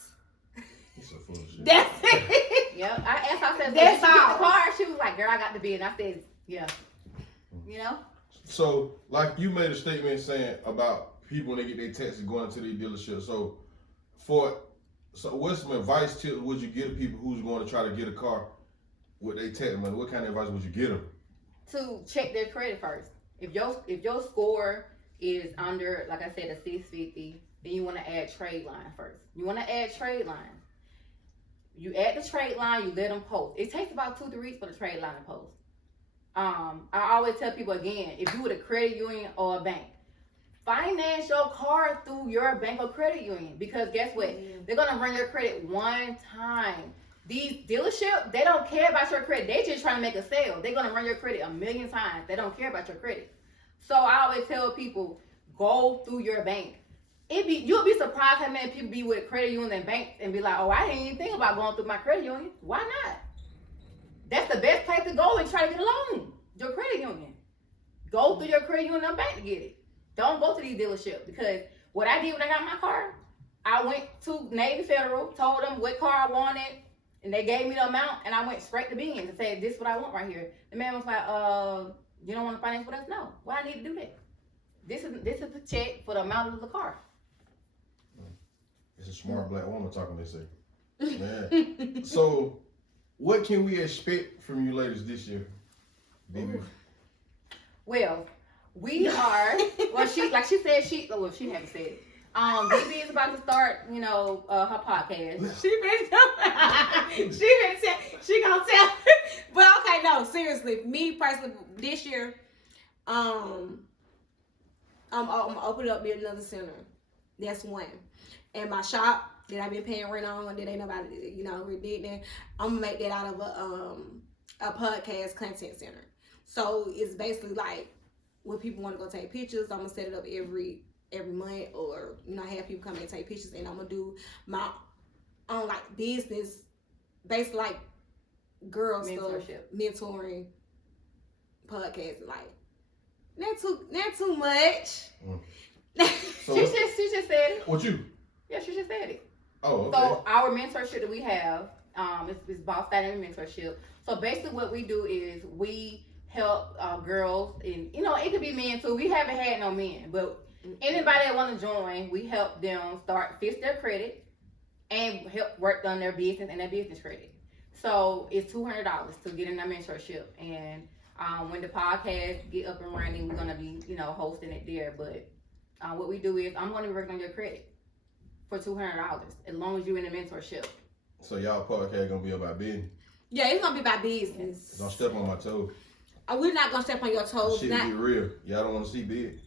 It's a full shit. That's it. Yep. I asked her, I said, That's did you get all. the car? She was like, girl, I got the bid. And I said, yeah. You know? So, like you made a statement saying about people when they get their taxes going into their dealership. So what's some advice tips would you give people who's going to try to get a car with their tax money? What kind of advice would you give them? To check their credit first. If your score is under, like I said, a 650, then you want to add trade line first. You want to add trade line. You add the trade line, you let them post. It takes about 2 to 3 weeks for the trade line to post. I always tell people again, if you with a credit union or a bank, finance your car through your bank or credit union, because guess what? They're gonna run your credit one time. These dealerships, they don't care about your credit. They just trying to make a sale. They're gonna run your credit 1,000,000 times. They don't care about your credit. So I always tell people, go through your bank. You'll be surprised how many people be with credit unions and banks and be like, oh, I didn't even think about going through my credit union. Why not? That's the best place to go and try to get a loan. Your credit union. Go through your credit union and bank to get it. Don't go to these dealerships, because what I did when I got my car, I went to Navy Federal, told them what car I wanted, and they gave me the amount, and I went straight to Benz and said, this is what I want right here. The man was like, you don't want to finance with us? No. Why I need to do that? This is the check for the amount of the car. It's a smart black woman talking, they say. Man. So, what can we expect from you ladies this year? Baby? Well, we are, she said, she haven't said it. BB is about to start, her podcast. She gonna tell. But okay, no, seriously, me personally, this year, I'm opening up me another center. That's one. And my shop that I've been paying rent on, that ain't nobody, really did that. I'm gonna make that out of a podcast content center. So it's basically like when people want to go take pictures, I'm gonna set it up every month, or have people come in and take pictures, and I'm gonna do my own like business, basically like girl stuff, mentoring, podcasting, like not too much. So she just said it. What you? Yeah, she just said it. Oh, okay. So our mentorship that we have, it's Boss Dynamic Mentorship. So basically, what we do is we help girls, and it could be men too. We haven't had no men, but anybody that want to join, we help them fix their credit and help work on their business and their business credit. So it's $200 to get in our mentorship, and when the podcast get up and running, we're gonna be hosting it there. But what we do is I'm gonna be working on your credit for $200 as long as you're in a mentorship. So y'all podcast gonna be about business. Yeah, it's gonna be about business. Don't step on my toes. We're not gonna step on your toes. Shit get real. Y'all don't want to see big.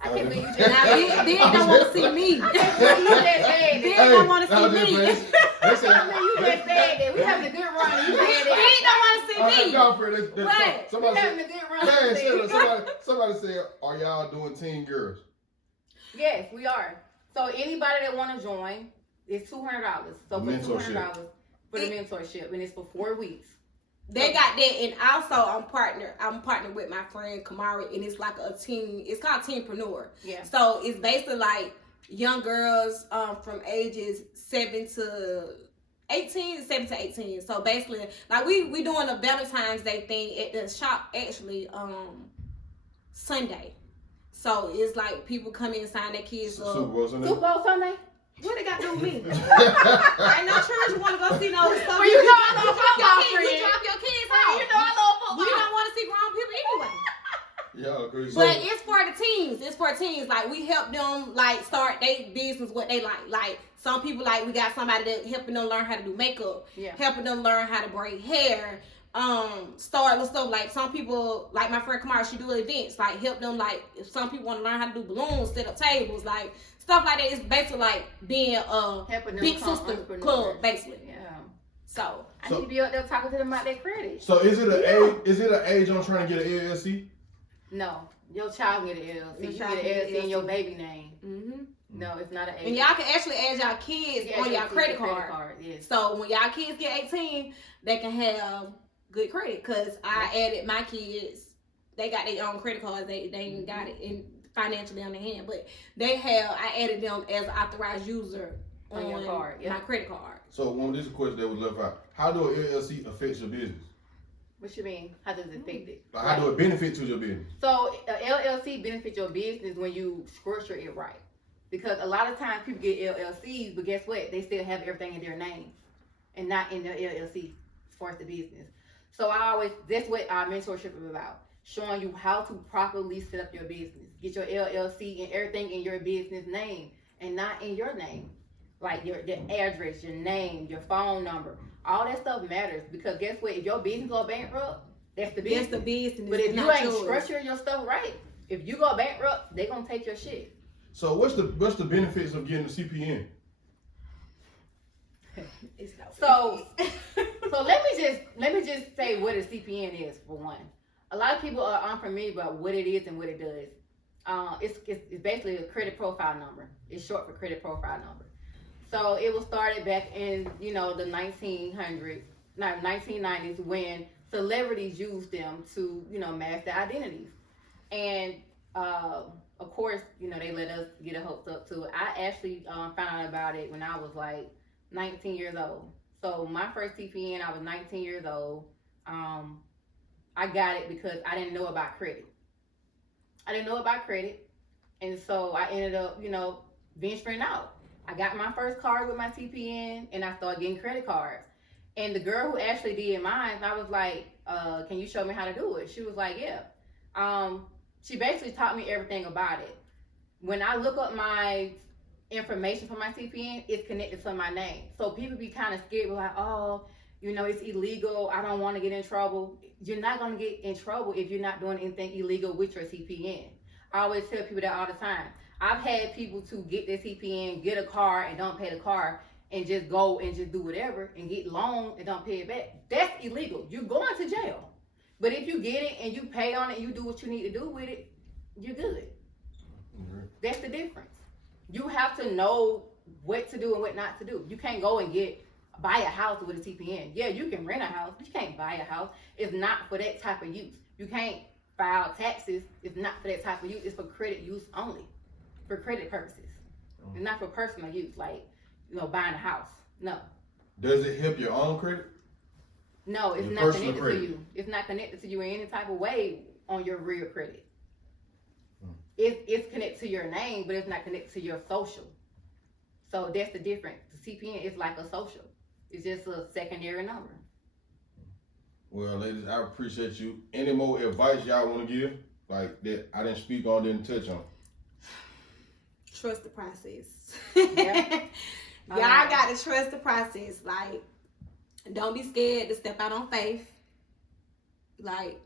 I can't believe you just Big don't want to see me. Big don't want to see me. They said, I mean, you just said that. We having a good run. You said that. Big don't want to see me. We Somebody having a said, good run. somebody said, are y'all doing teen girls? Yes, we are. So anybody that want to join, it's $200. So for Mentorship. $200 for the mentorship, and it's for 4 weeks. They got that, and also I'm partnered with my friend Kamari, and it's like a team. It's called Teenpreneur. Yeah. So it's basically like young girls from ages 7 to 18. So basically, like we doing a Better Times Day thing at the shop actually Sunday. So it's like people come in and sign their kids up. Super Bowl Sunday? Super Bowl Sunday? What they got to do with me? Ain't no church you want to go see no stuff. Well, you know I love football, You friend. drop your kids Hey, off. you know I love football. We don't want to see grown people anyway. Y'all crazy. But it's for the teens. It's for teens. Like we help them like start their business, what they like. Like some people like we got somebody that helping them learn how to do makeup, helping them learn how to braid hair, start with stuff like some people like my friend Kamara, she do events, like help them like if some people want to learn how to do balloons, set up tables, like stuff like that. It's basically like being a big sister club, basically. Yeah. So I need to be up there talking to them about their credit. So is it an age? Is it an age on trying to get an LLC? No, your child get an LLC. You get an LLC in your baby name. Mm-hmm. No, it's not an age. And y'all can actually add y'all kids on y'all credit card. Yes. So when y'all kids get 18, they can have good credit. Cause I added my kids, they got their own credit cards. They ain't got it in financially on their hand, but I added them as an authorized user on your card, my credit card. So one this is a question that was left out. How do an LLC affect your business? What you mean? How does it affect it? Like, how do it benefit to your business? So LLC benefits your business when you structure it right. Because a lot of times people get LLCs, but guess what? They still have everything in their name and not in their LLC as far as the business. So that's what our mentorship is about. Showing you how to properly set up your business. Get your LLC and everything in your business name and not in your name. Like the address, your name, your phone number. All that stuff matters because guess what? If your business go bankrupt, that's the business. That's the business. But if you ain't structuring your stuff right, if you go bankrupt, they gonna take your shit. So what's the benefits of getting a CPN? So let me just say what a CPN is for one. A lot of people are unfamiliar about what it is and what it does. It's basically a credit profile number. It's short for credit profile number. So it was started back in the 1990s when celebrities used them to mask their identities, and of course they let us get a hooked up to it. I actually found out about it when I was like 19 years old. So my first CPN, I was 19 years old. I got it because I didn't know about credit. And so I ended up venturing out. I got my first card with my CPN, and I started getting credit cards. And the girl who actually did mine, I was like, can you show me how to do it? She was like, yeah. She basically taught me everything about it. When I look up my information for my CPN, it's connected to my name. So people be kind of scared, like, oh, it's illegal. I don't want to get in trouble. You're not going to get in trouble if you're not doing anything illegal with your CPN. I always tell people that all the time. I've had people to get their CPN, get a car and don't pay the car, and just go and just do whatever and get loan and don't pay it back. That's illegal. You're going to jail. But if you get it and you pay on it and you do what you need to do with it, you're good. Mm-hmm. That's the difference. You have to know what to do and what not to do. You can't go and buy a house with a CPN. Yeah, you can rent a house, but you can't buy a house. It's not for that type of use. You can't file taxes. It's not for that type of use. It's for credit use only. For credit purposes. It's not for personal use. Like, buying a house. No. Does it help your own credit? No, it's Your not personal connected credit. to you. It's not connected to you in any type of way on your real credit. Hmm. It's connected to your name, but it's not connected to your social. So that's the difference. The CPN is like a social. It's just a secondary number. Well, ladies, I appreciate you. Any more advice y'all want to give? Like that I didn't speak on, didn't touch on. Trust the process. Yeah. Y'all got to trust the process. Like, don't be scared to step out on faith. Like,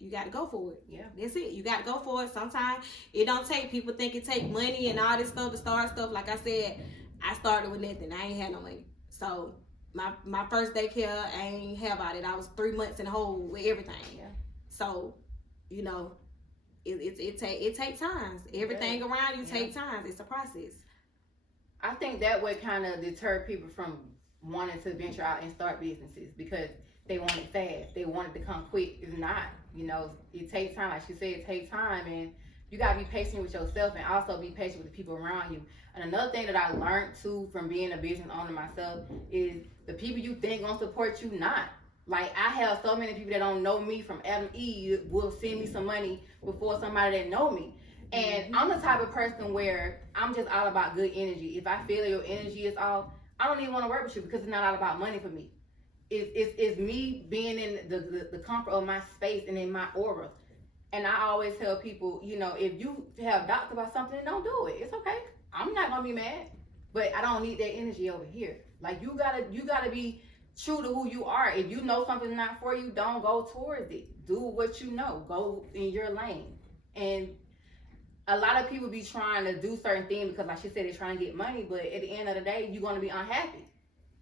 you got to go for it. Yeah. That's it. You got to go for it. Sometimes it don't take. People think it take money and all this stuff to start stuff. Like I said, I started with nothing. I ain't had no money. So my first daycare, I ain't have all that. I was 3 months in the hole with everything. Yeah. So, you know, it takes time. Everything around you take time. It's a process. I think that would kind of deter people from wanting to venture out and start businesses because they want it fast. They want it to come quick. It's not. It takes time. Like she said, it takes time, and you gotta be patient with yourself and also be patient with the people around you. And another thing that I learned too from being a business owner myself is the people you think gonna support you not. Like, I have so many people that don't know me from Adam Eve will send me some money before somebody that know me. And I'm the type of person where I'm just all about good energy. If I feel your energy is off, I don't even want to work with you because it's not all about money for me. It's me being in the comfort of my space and in my aura. And I always tell people, if you have doubts about something, don't do it. It's okay. I'm not gonna be mad, but I don't need that energy over here. Like, you gotta be true to who you are. If you know something's not for you, don't go towards it. Do what you know. Go in your lane. And a lot of people be trying to do certain things because, like she said, they're trying to get money. But at the end of the day, you're gonna be unhappy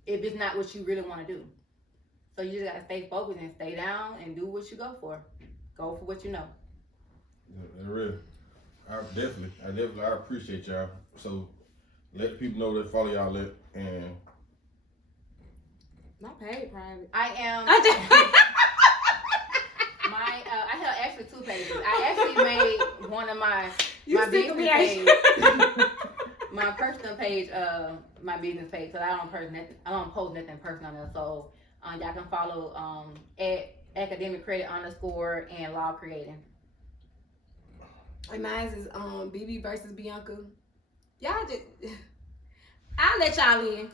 if it's not what you really want to do. So you just gotta stay focused and stay down and do what you go for. Go for what you know. Yeah, really. I definitely appreciate y'all. So let people know that follow y'all and Not paid private. I am. I have actually 2 pages. I actually made one of my business page, my personal page, my business page. So I don't post nothing personal on there. So y'all can follow at academic credit _ and law creating. And mine is BB versus Bianca. Y'all just, I'll let y'all in.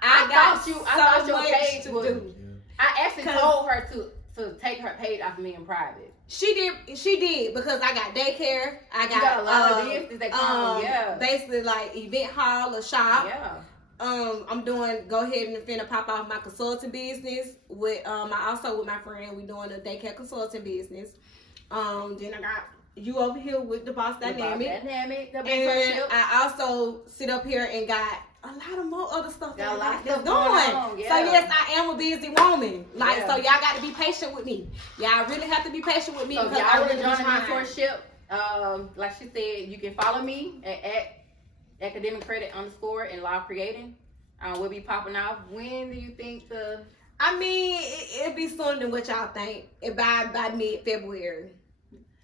I got thought your much page to was- do. I actually told her to take her page off of me in private. She did because I got daycare. I You got a lot of business that come, basically like event hall or shop. Yeah. I'm doing go ahead and finna pop off my consulting business with with my friend we doing a daycare consulting business. Then I got you over here with the Boss Dynamic. The And mentorship. I also sit up here and got a lot of more other stuff Got a lot of that's stuff going. going on, yeah. So yes, I am a busy woman. Like, Yeah. so y'all got to be patient with me. Y'all really have to be patient with me. So if because y'all I want to really join the trying. mentorship, like she said, you can follow me at academic credit _ and law creating. We'll be popping off. When do you think the? I mean, it'll be sooner than what y'all think. By mid-February.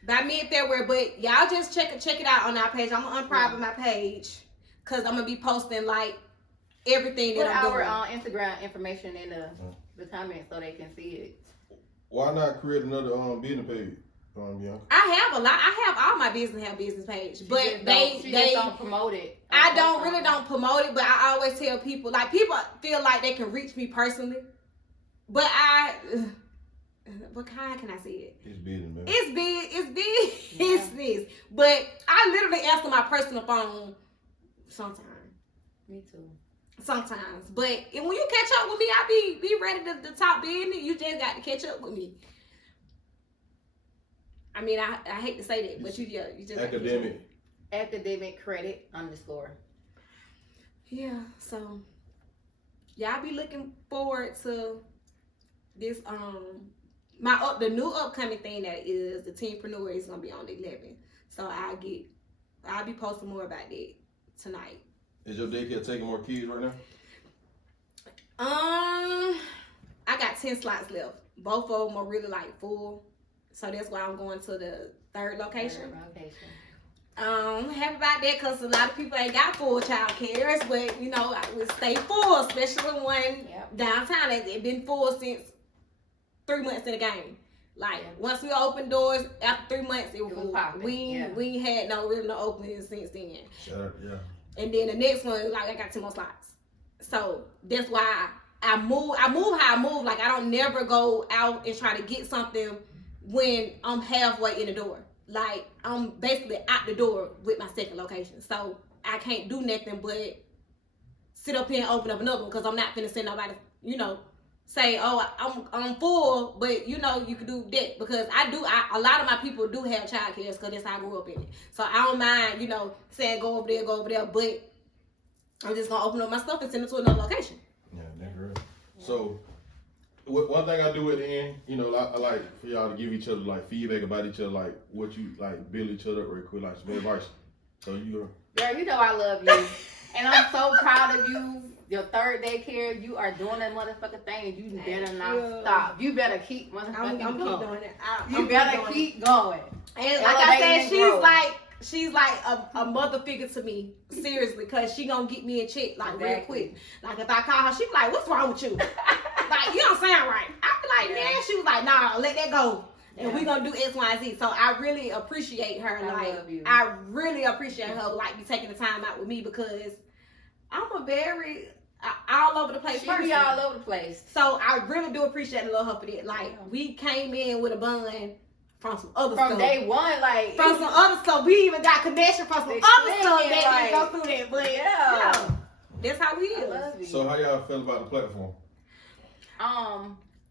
By mid-February, but y'all just check it out on our page. I'm gonna unprivate my page because I'm gonna be posting like everything Put that I'm our doing. Instagram information in the comments so they can see it. why not create another business page? Bianca? I have all my business page, but She just don't promote it. I don't promote it, but I always tell people, like, people feel like they can reach me personally, but what kind can I say it? It's business, man. It's big business, but I literally answer my personal phone sometimes. Me too. Sometimes, but when you catch up with me, I be ready to talk business. You just got to catch up with me. I mean, I hate to say that, but you just Academic. Academic credit _ Yeah, so y'all be looking forward to this the new upcoming thing that is the Teenpreneur is gonna be on the 11th. So I'll be posting more about that tonight. Is your daycare taking more kids right now? I got 10 slots left. Both of them are really like full. So that's why I'm going to the third location. Happy about that because a lot of people ain't got full child cares, but you know, I would stay full, especially one downtown. It been full since 3 months in the game. Like once we opened doors after 3 months, it was full. We had no openings since then. Yeah. And then the next one, like I got 2 more slots. So that's why I move how I move. Like I don't never go out and try to get something when I'm halfway in the door. Like I'm basically out the door with my second location. So I can't do nothing but sit up here and open up another one because I'm not finna send nobody, you know, say, oh, I'm full, but you know, you can do that because a lot of my people do have child care because that's how I grew up in it. So I don't mind, you know, saying go over there, but I'm just gonna open up my stuff and send it to another location. Yeah, that's real. So, one thing I do at the end, you know, I like for y'all to give each other like feedback about each other, like what you like, build each other up real quick, like some advice. So you. Girl, you know I love you, and I'm so proud of you. Your third daycare, you are doing that motherfucking thing. You better not stop. You better keep motherfucking I'm going. Keep doing it. You better keep going. And like I said, she's like a mother figure to me, seriously, because she gonna get me in check like real quick. Like if I call her, she be like, "What's wrong with you? Like you don't sound right." I be like, "Man," she was like, "Nah, let that go." And we gonna do X, Y, and Z. So I really appreciate her. I really appreciate her like be taking the time out with me because I'm a very all over the place she person. Be all over the place. So I really do appreciate and love her for that. Like we came in with a bun from some other stuff. From day one, like from some other stuff. We even got connection from some other stuff that didn't go through that. But yeah, that's how we is. So how y'all feel about the platform?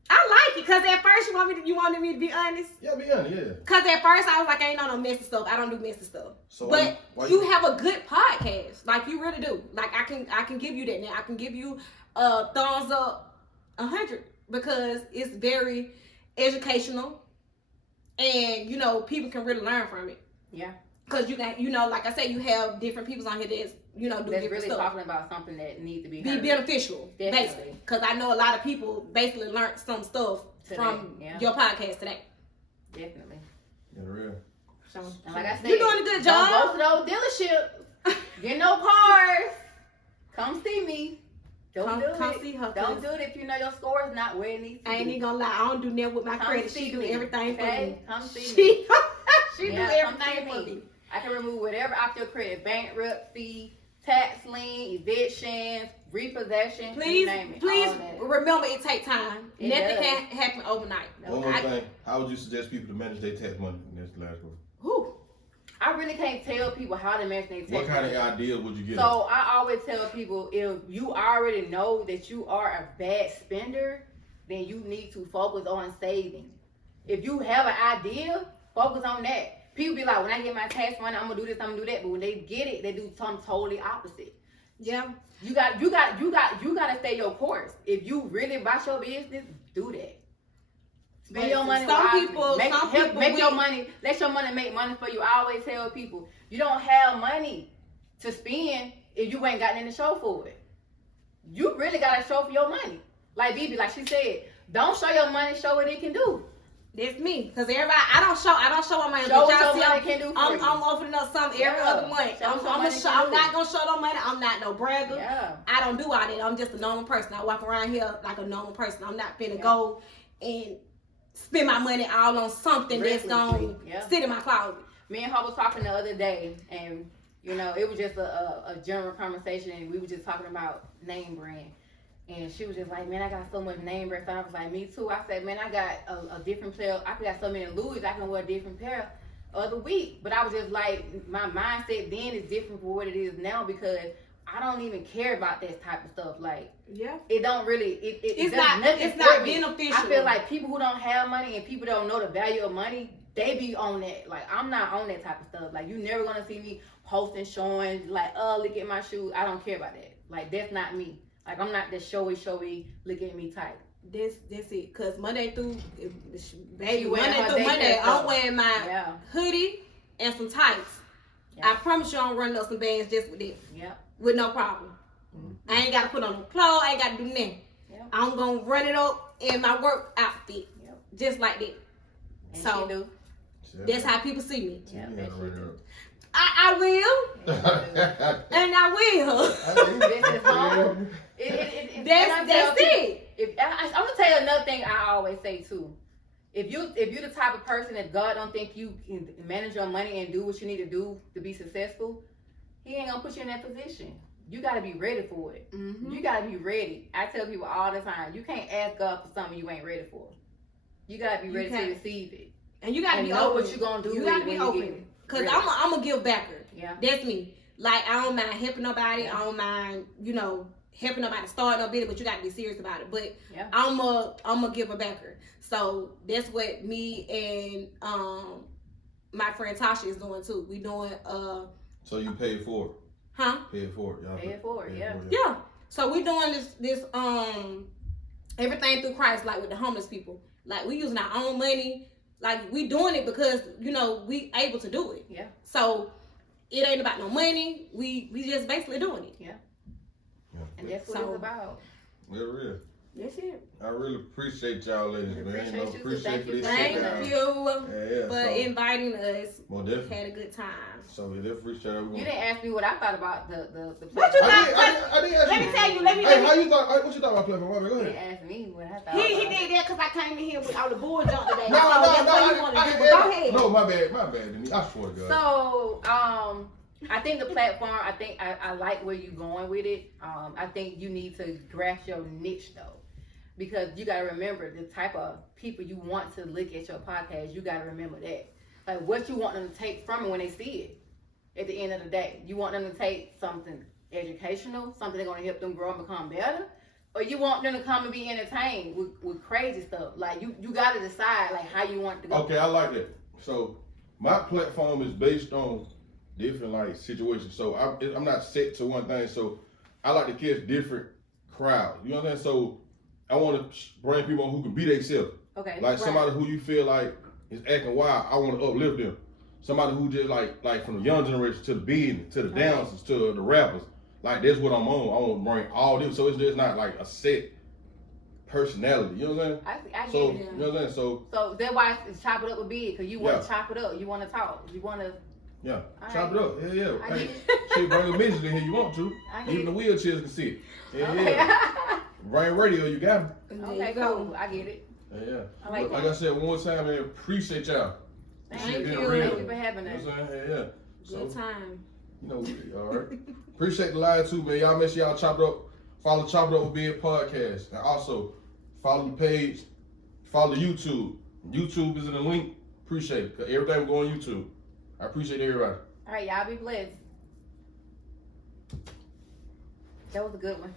I like it because at first you wanted me to be honest. Yeah, be honest, yeah. Because at first I was like, I ain't on no messy stuff. I don't do messy stuff. So but you have a good podcast. Like you really do. Like I can give you that now. I can give you a thumbs up 100 because it's very educational and you know people can really learn from it. Yeah. Because you got, you know, like I said, you have different people on here that's, you know, do that's different really stuff. talking about something that needs to be heard. Beneficial, Definitely. basically. Because I know a lot of people basically learned some stuff today, from your podcast today. Definitely. Yeah, real. So, and like I said, you're doing a good job. Don't go to those dealerships. Get no cars. Come see me. Don't do it. See her. Don't do it if you know your score is not where it needs to be. I ain't even gonna lie. I don't do nothing with my credit. She do everything for me. Come see me. She do everything for me. I can remove whatever off your credit. Bankruptcy, tax lien, evictions, repossession. Please, you name it. please remember it takes time. Nothing can happen overnight. One more thing. How would you suggest people to manage their tax money? That's the last one. Whew. I really can't tell people how to manage their tax money. What kind of ideas would you get? So I always tell people, if you already know that you are a bad spender, then you need to focus on saving. If you have an idea, focus on that. People be like, when I get my tax money, I'm gonna do this, I'm gonna do that. But when they get it, they do something totally opposite. Yeah. You gotta stay your course. If you really about your business, do that. Spend your money wisely. Make your money. Let your money make money for you. I always tell people, you don't have money to spend if you ain't got nothing to show for it. You really gotta show for your money. Like Bibi, like she said, don't show your money, show what it can do. That's me, cause everybody I don't show on my money. Show what your money can do for you. I'm opening up something every other month. I'm not gonna show no money. I'm not no bragger. Yeah. I don't do all that. I'm just a normal person. I walk around here like a normal person. I'm not finna go and spend my money all on something that's gonna sit in my closet. Me and her was talking the other day, and you know it was just a general conversation, and we were just talking about name brand. And she was just like, man, I got so much name brand. So I was like, me too. I said, man, I got a different pair. I got so many Louis. I can wear a different pair of the week. But I was just like, my mindset then is different for what it is now because I don't even care about that type of stuff. Like, it don't really. It's not beneficial. I feel like people who don't have money and people don't know the value of money, they be on that. Like, I'm not on that type of stuff. Like, you never gonna see me posting, showing like, oh, look at my shoes. I don't care about that. Like, that's not me. Like, I'm not this showy, look at me type. That's it. Cause Monday through Monday, I'm wearing my hoodie and some tights. Yeah. I promise you I'm running up some bands just with it. Yeah. With no problem. Mm-hmm. I ain't gotta put on no clothes, I ain't gotta do nothing. Yeah. I'm gonna run it up in my work outfit. Yep. Just like that. And so that's how people see me. Yeah. I will, and I will. This is home. That's it. I'm gonna tell you another thing I always say too. If you're the type of person that God don't think you can manage your money and do what you need to do to be successful, He ain't gonna put you in that position. You gotta be ready for it. Mm-hmm. You gotta be ready. I tell people all the time, you can't ask God for something you ain't ready for. You gotta be ready to receive it. And you gotta And be know open. what you gonna do. You with gotta it be when you get open. it. Cause Really. I'm a give backer. Yeah. That's me. Like I don't mind helping nobody. I don't mind, helping nobody start no business, but you gotta be serious about it. But Yeah. I'm a giver backer. So that's what me and my friend Tasha is doing too. We doing So you paid for it. huh? Paid for it. Y'all Pay it forward, yeah. Yeah. So we doing this everything through Christ, like with the homeless people. Like we using our own money. Like we doing it because we able to do it. Yeah. So it ain't about no money. We just basically doing it. Yeah. And that's what So- it's about. Real. That's it. I really appreciate y'all ladies, man. Appreciate you too. Appreciate Thank for you. this Thank sit down. you Yeah, for so, inviting us. more definitely. Had a good time. So we definitely appreciate it. You didn't ask me what I thought about the What you I thought? did. I did ask Let you. me tell you. Let me. Hey, how you thought? What you thought about Platform? Go You ahead. didn't ask me what I thought. He about did that because I came in here with all the bull junk today. No, so no, that's no. what he wanted to do. But go ahead. No, my bad, Denise. I swear to God. So, I think the platform. I think I like where you're going with it. I think you need to grasp your niche though, because you got to remember the type of people you want to look at your podcast. You got to remember that, like what you want them to take from it when they see it. At the end of the day, you want them to take something educational, something that's gonna help them grow and become better, or you want them to come and be entertained with crazy stuff. Like you got to decide like how you want it to go. Okay, I like that. So my platform is based on different like situations. So I'm not set to one thing. So I like to catch different crowds. You know what I'm saying? So I want to bring people who can be themselves. Okay. Like right. somebody who you feel like is acting wild. I want to uplift them. Somebody who just like from the young generation to the business, to the dancers, to the rappers. Like that's what I'm on. I want to bring all them. So it's just not like a set personality. You know what I'm saying? I get So it. you know what I'm saying? So That's why it's chop it up with big, because you want Yeah. to chop it up. You want to talk. You want to. yeah, All chop right. it up. Yeah. I Hey, get it. shit, bring a midget in here. You want to? I get Even the it. wheelchairs can sit. Yeah, Okay. yeah. Bring radio. You got it. There Okay, you go. cool. I get it. Yeah. I like Like that. I said one more time, man. Appreciate y'all. Thank Shit getting you. real. Thank you for having You know us. what I'm saying? Yeah. Good So time. you know, all right. Appreciate the live too, man. Y'all make sure y'all chop it up. Follow Chop It Up with Big Podcast. And also follow the page. Follow YouTube. YouTube is in the link. Appreciate it. 'Cause everything will go on YouTube. I appreciate everybody. All right, y'all be blessed. That was a good one.